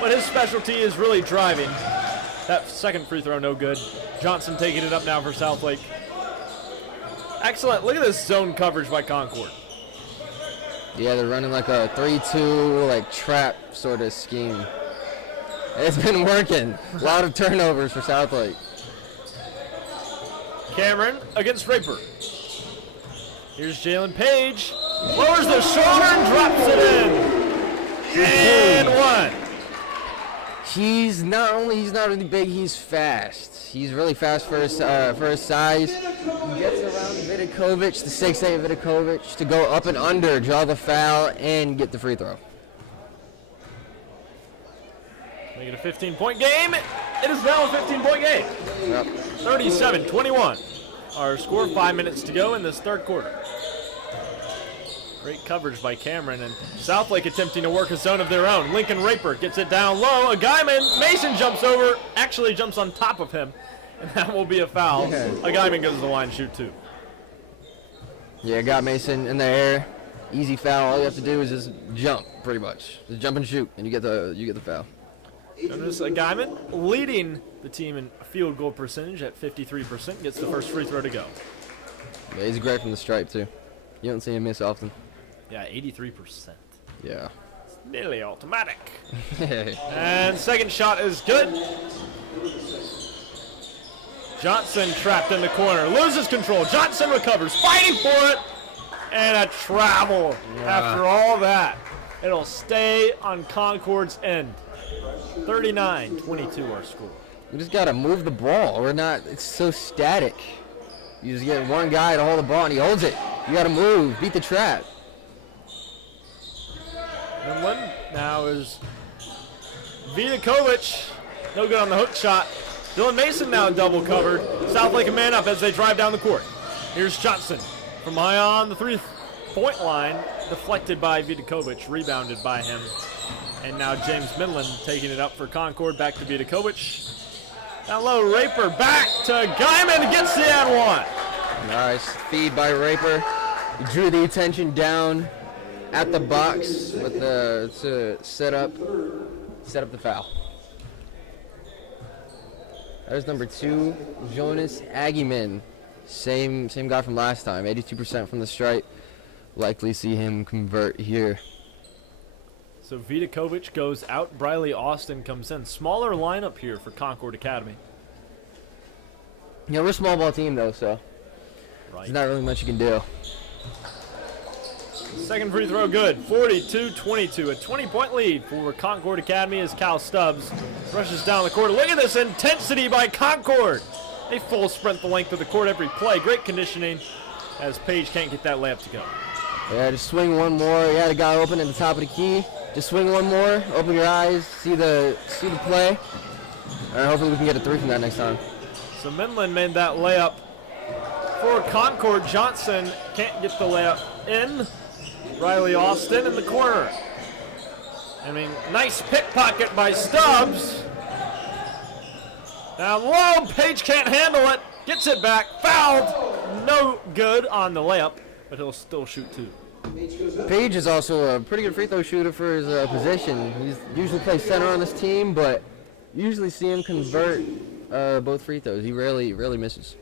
But his specialty is really driving. That second free throw, no good. Johnson taking it up now for Southlake. Excellent. Look at this zone coverage by Concord. Yeah, they're running like a 3-2, like trap sort of scheme. It's been working. A lot of turnovers for Southlake. Cameron against Raper. Here's Jalen Page. Lowers the shoulder and drops it in. And 1. He's not only big, he's fast. He's really fast for his size. He gets around Vidakovic, the 6'8" Vidakovic, to go up and under, draw the foul, and get the free throw. Make it a 15-point game. It is now a 15-point game. Yep. 37-21. Our score, 5 minutes to go in this third quarter. Great coverage by Cameron, and Southlake attempting to work a zone of their own. Lincoln Raper gets it down low. A Guyman, Mason jumps over, actually jumps on top of him, and that will be a foul. Yeah. A Guyman goes to the line, shoot 2. Yeah, got Mason in the air. Easy foul. All you have to do is just jump, pretty much. Just jump and shoot, and you get the foul. Notice a Guyman leading the team in field goal percentage at 53%, gets the first free throw to go. Yeah, he's great from the stripe, too. You don't see him miss often. Yeah, 83%. Yeah. It's nearly automatic. And second shot is good. Johnson trapped in the corner, loses control. Johnson recovers, fighting for it, and a travel after all that. It'll stay on Concord's end. 39-22 our score. We just got to move the ball. We're not, it's so static. You just get one guy to hold the ball, and he holds it. You got to move, beat the trap. Midland now is Vidakovic. No good on the hook shot. Dylan Mason now double covered. Southlake a man up as they drive down the court. Here's Johnson from high on the three-point line. Deflected by Vidakovic, rebounded by him. And now James Midland taking it up for Concord. Back to Vidakovic. Down low, Raper back to Guyman, gets the and one. Nice feed by Raper. He drew the attention down at the box with the to set up the foul. There's number 2, Jonas Agiman. Same guy from last time, 82% from the stripe. Likely see him convert here. So Vidakovic goes out. Briley Austin comes in. Smaller lineup here for Concord Academy. Yeah, we're a small ball team though, so Right. there's not really much you can do. Second free throw good. 42-22. A 20-point lead for Concord Academy as Cal Stubbs rushes down the court. Look at this intensity by Concord. They full sprint the length of the court every play. Great conditioning as Page can't get that layup to go. Yeah, just swing one more. You had a guy open at the top of the key. Just swing one more. Open your eyes. See the play. And hopefully we can get a 3 from that next time. So Midland made that layup for Concord. Johnson can't get the layup in. Riley Austin in the corner. I mean, nice pickpocket by Stubbs. Down low, Page can't handle it. Gets it back, fouled. No good on the layup, but he'll still shoot 2. Page is also a pretty good free throw shooter for his position. He's usually plays center on this team, but usually see him convert both free throws. He rarely misses.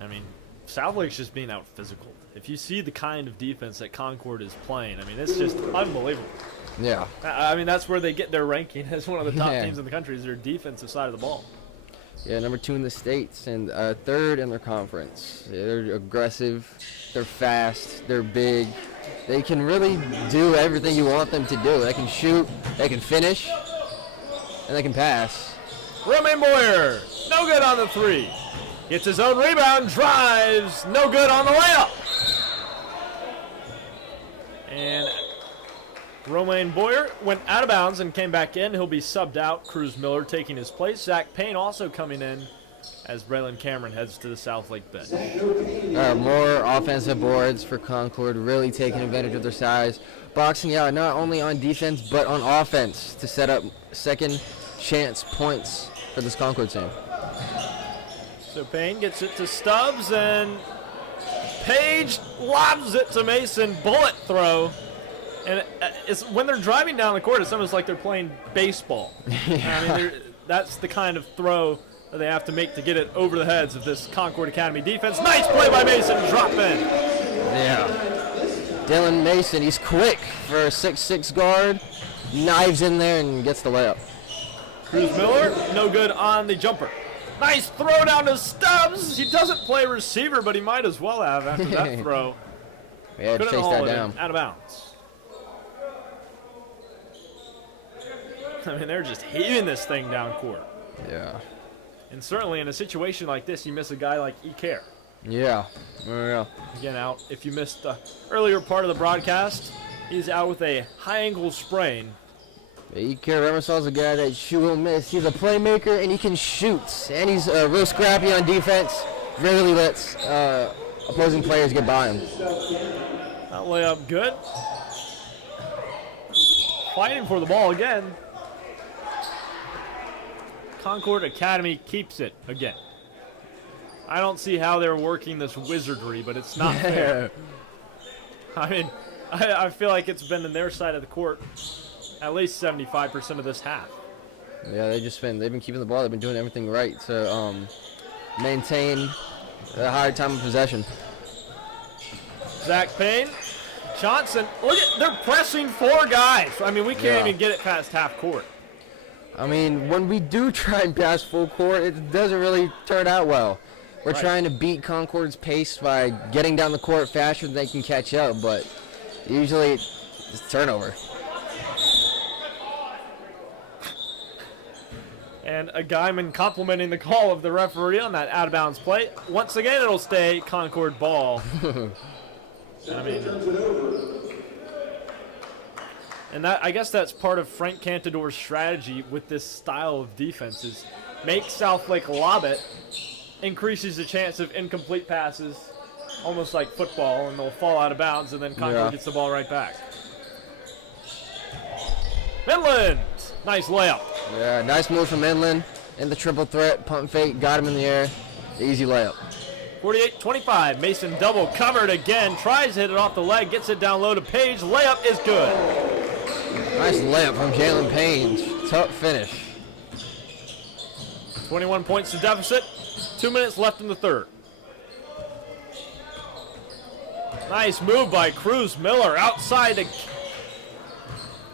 I mean, Southlake's just being out physical. If you see the kind of defense that Concord is playing, I mean, it's just unbelievable. Yeah. I mean, that's where they get their ranking as one of the top Yeah. teams in the country is their defensive side of the ball. Yeah, number 2 in the states and 3rd in their conference. Yeah, they're aggressive, they're fast, they're big. They can really do everything you want them to do. They can shoot, they can finish, and they can pass. Romain Boyer, no good on the 3. Gets his own rebound, drives, no good on the layup. And Romain Boyer went out of bounds and came back in. He'll be subbed out. Cruz Miller taking his place. Zach Payne also coming in as Braylon Cameron heads to the Southlake bench. More offensive boards for Concord, really taking advantage of their size. Boxing out not only on defense, but on offense to set up second chance points for this Concord team. So Payne gets it to Stubbs, and Page lobs it to Mason. Bullet throw. And it's when they're driving down the court, it's almost like they're playing baseball. I mean, that's the kind of throw that they have to make to get it over the heads of this Concord Academy defense. Nice play by Mason, drop in. Yeah. Dylan Mason, he's quick for a 6'6" guard. Knives in there and gets the layup. Cruz Miller, no good on the jumper. Nice throw down to Stubbs. He doesn't play receiver, but he might as well have after that throw. Yeah, Couldn't chase haul that it down. in, out of bounds. I mean, they're just heaving this thing down court. Yeah. And certainly in a situation like this, you miss a guy like Ecare. Yeah. Yeah. Again, out. If you missed the earlier part of the broadcast, he's out with a high ankle sprain. Ecare Remersal is a guy that shoot will miss. He's a playmaker and he can shoot. And he's real scrappy on defense. Rarely lets opposing players get by him. That layup good. Fighting for the ball again. Concord Academy keeps it again. I don't see how they're working this wizardry, but it's not fair. I mean, I feel like it's been in their side of the court at least 75% of this half. Yeah, they've been keeping the ball. They've been doing everything right to maintain a higher time of possession. Zach Payne, Johnson. Look at, they're pressing 4 guys. I mean, we can't even get it past half court. I mean, when we do try and pass full court, it doesn't really turn out well. We're trying to beat Concord's pace by getting down the court faster than they can catch up, but Usually it's turnover. And a Guyman complimenting the call of the referee on that out-of-bounds play. Once again, it'll stay Concord ball. And I guess that's part of Frank Cantador's strategy with this style of defense is make Southlake lob it, increases the chance of incomplete passes, almost like football, and they'll fall out of bounds, and then Concord gets the ball right back. Midland, nice layup. Yeah, nice move from Midland. In the triple threat, pump fake, got him in the air. Easy layup. 48-25, Mason double covered again, tries to hit it off the leg, gets it down low to Page, layup is good. Nice layup from Jalen Page. Tough finish. 21 points to deficit, 2 minutes left in the third. Nice move by Cruz Miller outside to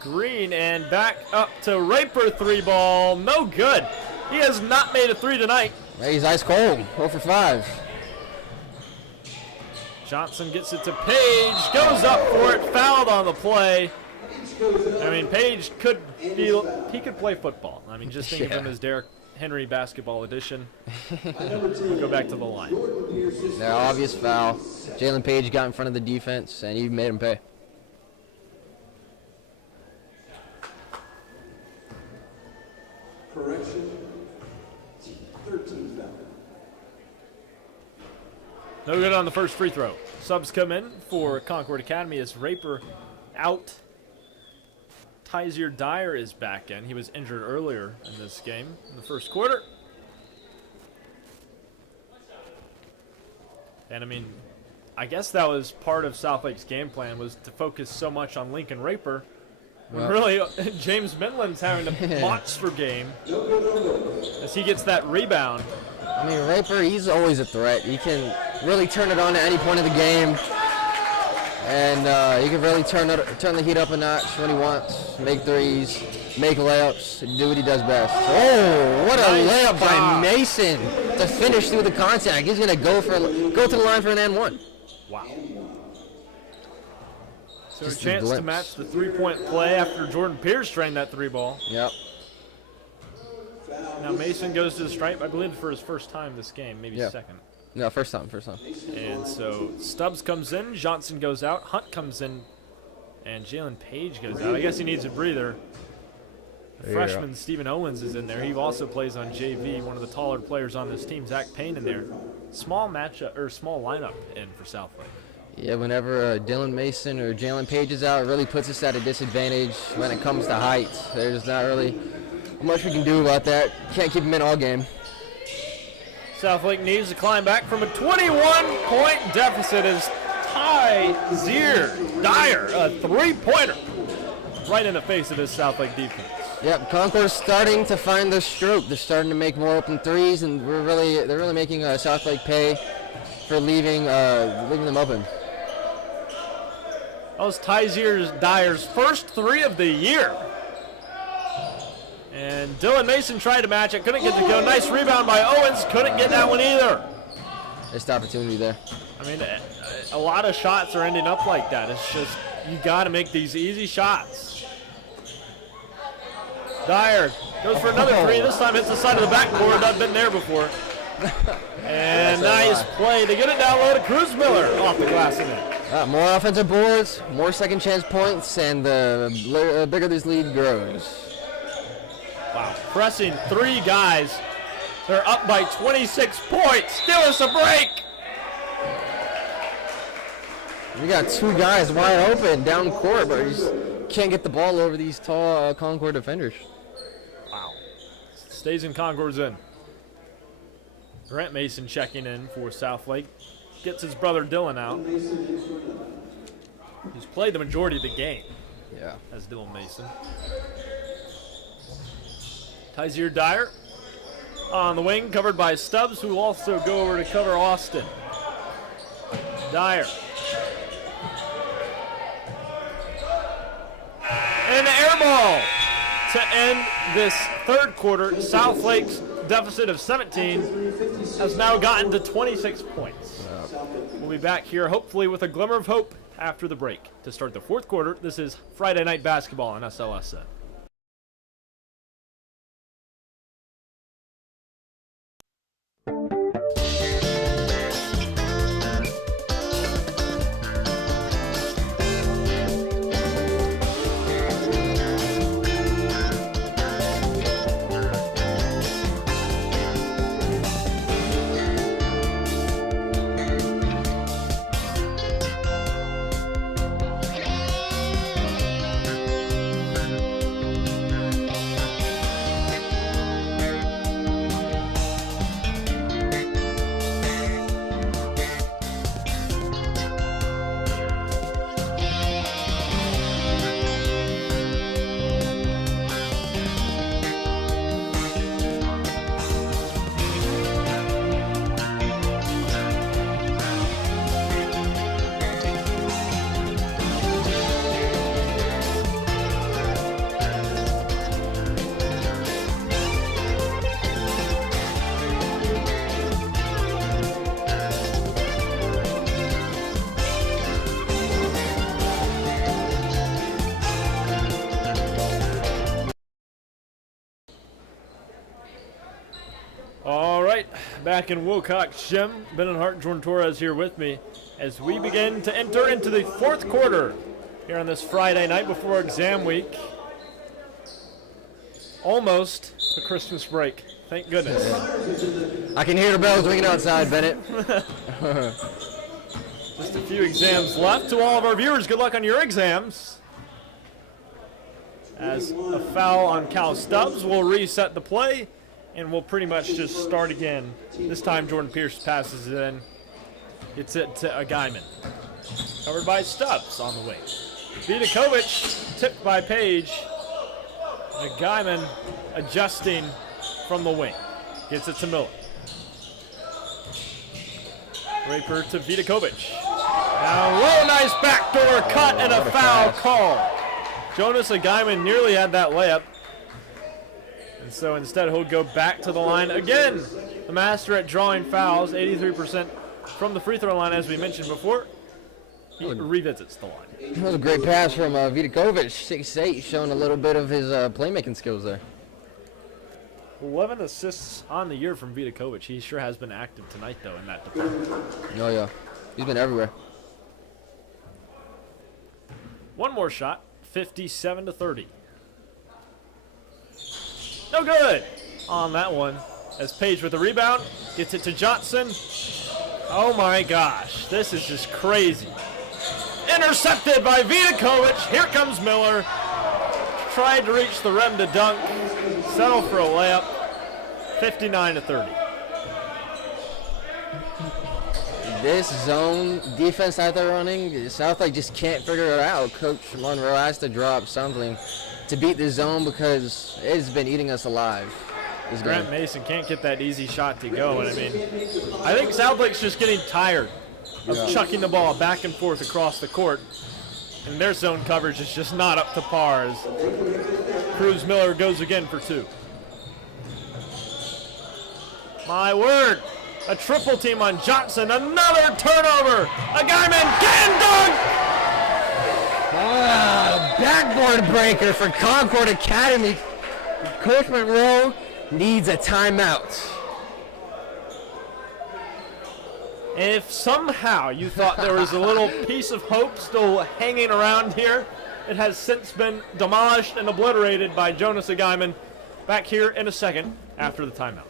Green and back up to Raper, 3-ball, no good. He has not made a 3 tonight. He's ice cold, 0 for 5. Johnson gets it to Page, goes up for it, fouled on the play. I mean, Page could play football. I mean, just think of him as Derrick Henry basketball edition. We'll go back to the line. Yeah, obvious foul. Jalen Page got in front of the defense, and he made him pay. Correction, 13 foul. No good on the first free throw. Subs come in for Concord Academy as Raper out. Tyzier Dyer is back in. He was injured earlier in this game in the first quarter. And I mean, I guess that was part of Southlake's game plan, was to focus so much on Lincoln Raper. When really, James Midland's having a monster game as he gets that rebound. I mean, Raper, he's always a threat. He can really turn it on at any point of the game. And he can really turn the heat up a notch when he wants. Make threes, make layups, do what he does best. Oh, what a layup by Mason to finish through the contact. He's going to go to the line for an and-one. Wow. So a chance to match the three-point play after Jordan Pierce drained that 3-ball. Yep. Now Mason goes to the stripe, I believe, for his first time this game, maybe second. No, first time. And so Stubbs comes in, Johnson goes out, Hunt comes in, and Jalen Page goes out. I guess he needs a breather. Freshman Stephen Owens is in there. He also plays on JV, one of the taller players on this team. Zach Payne in there. Small lineup in for Southlake. Yeah, whenever Dylan Mason or Jalen Page is out, it really puts us at a disadvantage when it comes to height. There's not really much we can do about that. Can't keep him in all game. Southlake needs to climb back from a 21-point deficit as Tyzier Dyer, a 3-pointer, right in the face of this Southlake defense. Yep, Concord's starting to find their stroke. They're starting to make more open threes, and they're really making Southlake pay for leaving them open. That was Tyzier Dyer's first 3 of the year. And Dylan Mason tried to match it, couldn't get to go. Nice rebound by Owens, couldn't get that one either. Missed opportunity there. I mean, a lot of shots are ending up like that. It's just, you got to make these easy shots. Dyer goes for another 3. This time hits the side of the backboard. Not been there before. And nice play. They get it down low to Cruz Miller off the glass again. More offensive boards, more second chance points, and the bigger this lead grows. Wow, pressing 3 guys. They're up by 26 points. Give us a break. We got 2 guys wide open down court, but we just can't get the ball over these tall Concord defenders. Wow. Stays in Concord's in. Grant Mason checking in for Southlake. Gets his brother Dylan out. He's played the majority of the game. Yeah. As Dylan Mason. Tyzier Dyer on the wing, covered by Stubbs, who will also go over to cover Austin. Dyer. And the air ball to end this third quarter. Southlake's deficit of 17 has now gotten to 26 points. We'll be back here hopefully with a glimmer of hope after the break to start the fourth quarter. This is Friday Night Basketball on SLSN. All right, back in Wilcox Gym, Bennett, Hart, and Jordan Torres here with me as we begin to enter into the fourth quarter here on this Friday night before exam week. Almost a Christmas break, thank goodness. I can hear the bells ringing outside, Bennett. Just a few exams left. To all of our viewers, good luck on your exams. As a foul on Cal Stubbs will reset the play, and we'll pretty much just start again. This time Jordan Pierce passes it in. It's it to a Guyman. Covered by Stubbs on the wing. Vidakovic tipped by Page. A Guyman adjusting from the wing. Gets it to Miller. Draper to Vidakovic. Now low, nice backdoor cut and a foul call. Jonas Guyman nearly had that layup. And so instead he'll go back to the line again. The master at drawing fouls, 83% from the free throw line, as we mentioned before. He revisits the line. That was a great pass from Vidakovic, 6'8", showing a little bit of his playmaking skills there. 11 assists on the year from Vidakovic. He sure has been active tonight, though, in that department. Oh, yeah. He's been everywhere. One more shot, 57-30. No good on that one. As Page with the rebound, gets it to Johnson. Oh my gosh, this is just crazy. Intercepted by Vidakovic. Here comes Miller. Tried to reach the rim to dunk. Settle for a layup. 59-30. This zone defense that they're running, Southlake just can't figure it out. Coach Monroe has to drop something to beat the zone because it's been eating us alive. Grant Mason can't get that easy shot to go. And I mean, I think Southlake's just getting tired of chucking the ball back and forth across the court. And their zone coverage is just not up to par as Cruz Miller goes again for two. My word, a triple team on Johnson, another turnover. A Guyman can dunk! Backboard breaker for Concord Academy. Coach Monroe needs a timeout. If somehow you thought there was a little piece of hope still hanging around here, it has since been demolished and obliterated by Jonas Guyman. Back here in a second after the timeout.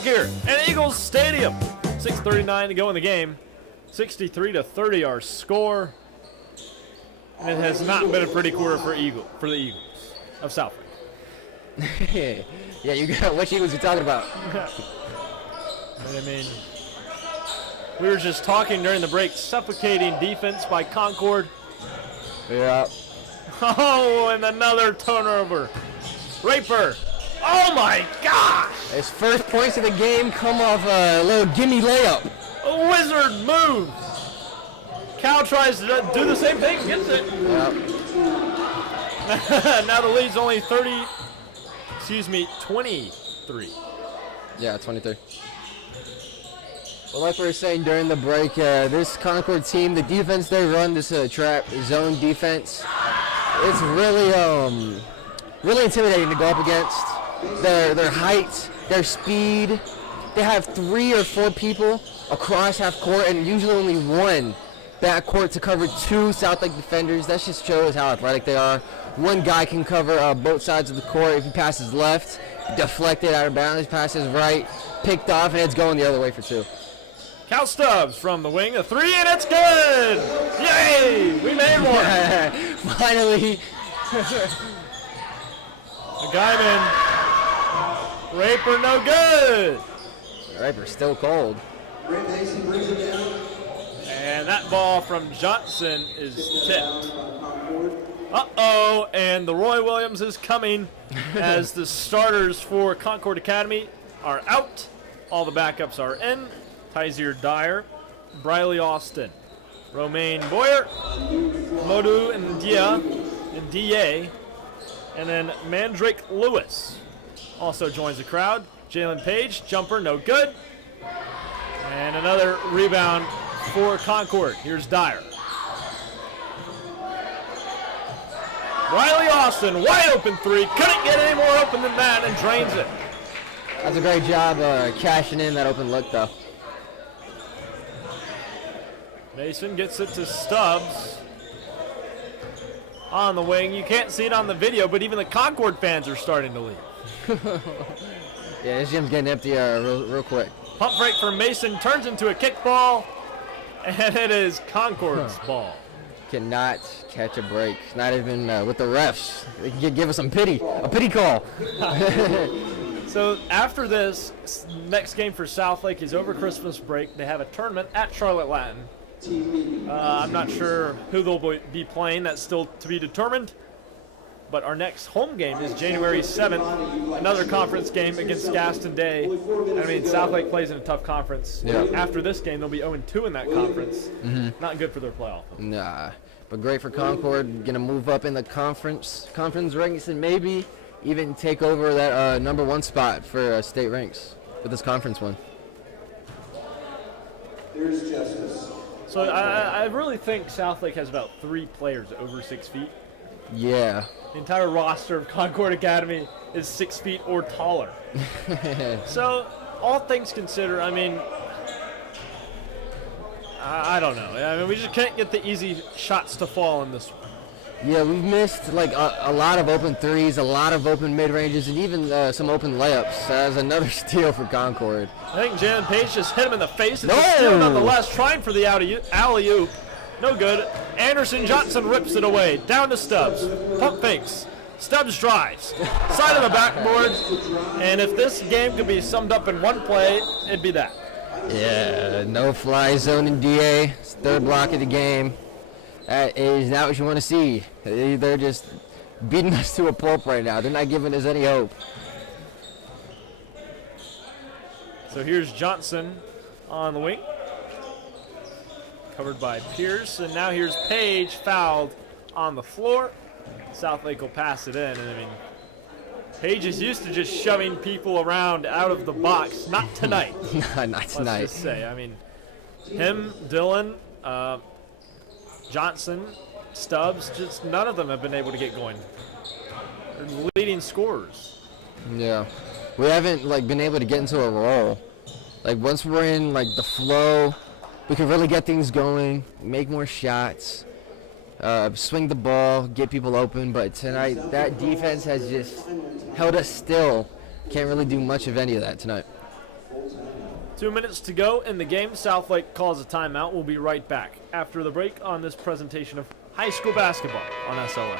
back here at Eagles Stadium. 6:39 to go in the game. 63-30 our score. And it has not been a pretty quarter for the Eagles of Southland. Yeah, you got which Eagles you talking about? I mean, we were just talking during the break, suffocating defense by Concord. Yeah. Oh, and another turnover. Raper. Oh my gosh! His first points of the game come off a little gimme layup. A wizard move. Cal tries to do the same thing, gets it. Yep. Now the lead's only 23. Yeah, 23. Well, like we were saying during the break, this Concord team, the defense they run, this trap zone defense, it's really intimidating to go up against. Their height, their speed. They have 3 or 4 people across half court, and usually only one back court to cover 2 SouthLake defenders. That just shows how athletic they are. One guy can cover both sides of the court. If he passes left, deflected out of bounds, passes right, picked off, and it's going the other way for 2. Cal Stubbs from the wing, a 3, and it's good! Yay! We made one! Finally. The Guyman. Raper, no good! Raper's still cold. And that ball from Johnson is tipped. Uh-oh, and the Roy Williams is coming as the starters for Concord Academy are out. All the backups are in. Tyzier Dyer, Briley Austin, Romaine Boyer, Modu and D.A., and then Mandrake Lewis also joins the crowd. Jalen Page, jumper, no good. And another rebound for Concord. Here's Dyer. Riley Austin, wide open 3. Couldn't get any more open than that and drains it. That's a great job cashing in that open look, though. Mason gets it to Stubbs on the wing. You can't see it on the video, but even the Concord fans are starting to leave. Yeah, this gym's getting empty real quick. Pump fake for Mason turns into a kickball, and it is Concord's ball. Cannot catch a break. Not even with the refs. They can give us some pity. A pity call. So after this, next game for Southlake is over Christmas break. They have a tournament at Charlotte Latin. I'm not sure who they'll be playing. That's still to be determined. But our next home game is January 7th, another conference game against Gaston Day. I mean, Southlake plays in a tough conference. Yeah. After this game, they'll be 0-2 in that conference. Not good for their playoff. Nah, but great for Concord. Gonna move up in the conference ranks and maybe even take over that number 1 spot for state ranks with this conference one. Here's Justice. So I really think Southlake has about 3 players over 6 feet. Yeah. The entire roster of Concord Academy is 6 feet or taller. So, all things considered, I mean, I don't know. I mean, we just can't get the easy shots to fall in this one. Yeah, we've missed like a lot of open threes, a lot of open mid-ranges, and even some open layups. As another steal for Concord. I think Jalen Page just hit him in the face. It's No! a steal nonetheless, trying for the alley-oop. No good. Anderson Johnson rips it away. Down to Stubbs. Pump fakes. Stubbs drives. Side of the backboard. And if this game could be summed up in one play, it'd be that. Yeah, no fly zone in DA. It's third block of the game. That is not what you want to see. They're just beating us to a pulp right now. They're not giving us any hope. So here's Johnson on the wing. Covered by Pierce, and now here's Page fouled on the floor. Southlake will pass it in, and I mean, Page is used to just shoving people around out of the box. Not tonight. Not tonight. Let's just say. I mean, him, Dylan, Johnson, Stubbs, just none of them have been able to get going. They're leading scorers. Yeah, we haven't like been able to get into a roll. Like once we're in like the flow, we can really get things going, make more shots, swing the ball, get people open. But tonight, that defense has just held us still. Can't really do much of any of that tonight. 2 minutes to go in the game. Southlake calls a timeout. We'll be right back after the break on this presentation of high school basketball on SLSN.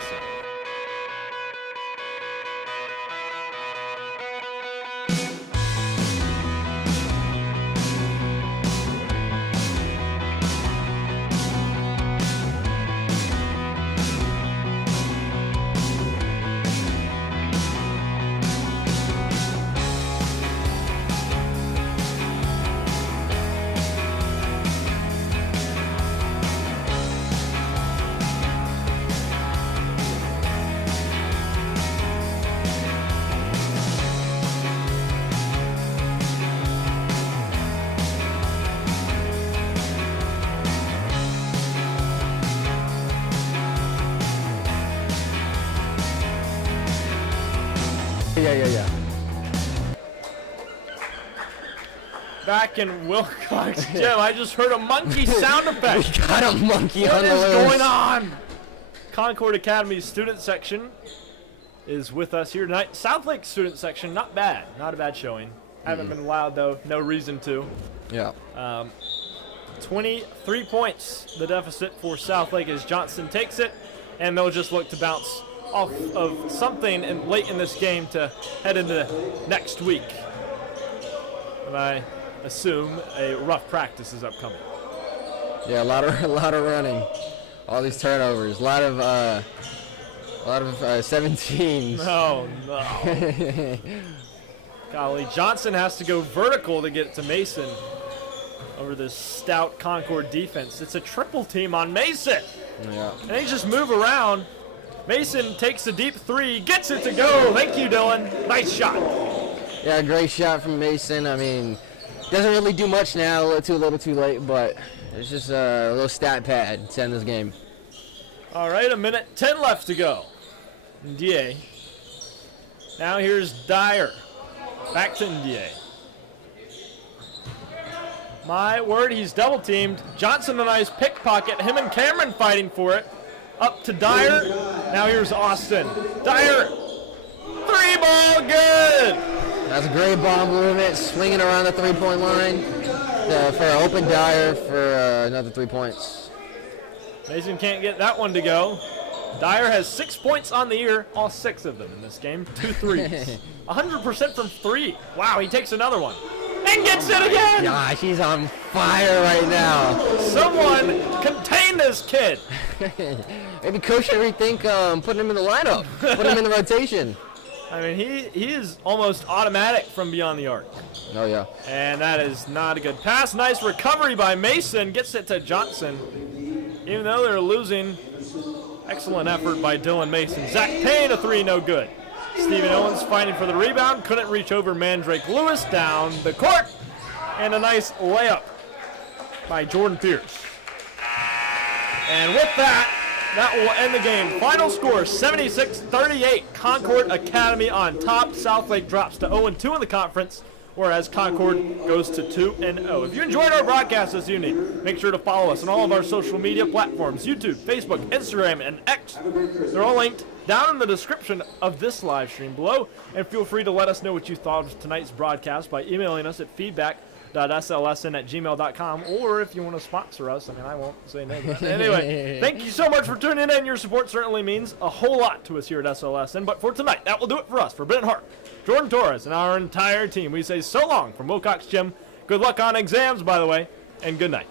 Yeah. Back in Wilcox Gym, I just heard a monkey sound effect. We got a monkey on What the is loose. going on? Concord Academy student section is with us here tonight. Southlake student section, not bad. Not a bad showing. Haven't been allowed, though. No reason to. Yeah. 23 points, the deficit for Southlake as Johnson takes it, and they'll just look to bounce off of something late in this game to head into next week. And I assume a rough practice is upcoming. Yeah, a lot of running. All these turnovers. A lot of 17s. No. Golly, Johnson has to go vertical to get it to Mason over this stout Concord defense. It's a triple team on Mason. Yeah. And they just move around. Mason takes a deep three, gets it to go. Thank you, Dylan. Nice shot. Yeah, great shot from Mason. I mean, doesn't really do much now. A little too late, but it's just a little stat pad to end this game. All right, 1:10 left to go. Ndiaye. Now here's Dyer. Back to Ndiaye. My word, he's double teamed. Johnson, a nice pickpocket. Him and Cameron fighting for it. Up to Dyer. Now here's Austin. Dyer. Three ball, good. That's a great ball movement, swinging around the three-point line for an open Dyer for another 3 points. Mason can't get that one to go. Dyer has 6 points on the year, all 6 of them in this game. 2 threes. 100% from 3. Wow, he takes another one. And gets it again! Gosh, he's on fire right now. Someone contain this kid. Maybe coach should rethink putting him in the lineup, put him in the rotation. I mean, he is almost automatic from beyond the arc. Oh, yeah. And that is not a good pass. Nice recovery by Mason. Gets it to Johnson. Even though they're losing, excellent effort by Dylan Mason. Zach Payne, a 3, no good. Stephen Owens fighting for the rebound. Couldn't reach over Mandrake Lewis down the court. And a nice layup by Jordan Pierce. And with that, that will end the game. Final score, 76-38. Concord Academy on top. Southlake drops to 0-2 in the conference, whereas Concord goes to 2-0. If you enjoyed our broadcast this evening, make sure to follow us on all of our social media platforms, YouTube, Facebook, Instagram, and X. They're all linked down in the description of this live stream below. And feel free to let us know what you thought of tonight's broadcast by emailing us at feedback.slsn@gmail.com, or if you want to sponsor us, I mean, I won't say no to that. Anyway, thank you so much for tuning in. Your support certainly means a whole lot to us here at SLSN. But for tonight, that will do it for us. For Bennett, Hart, Jordan Torres, and our entire team, we say so long from Wilcox Gym. Good luck on exams, by the way, and good night.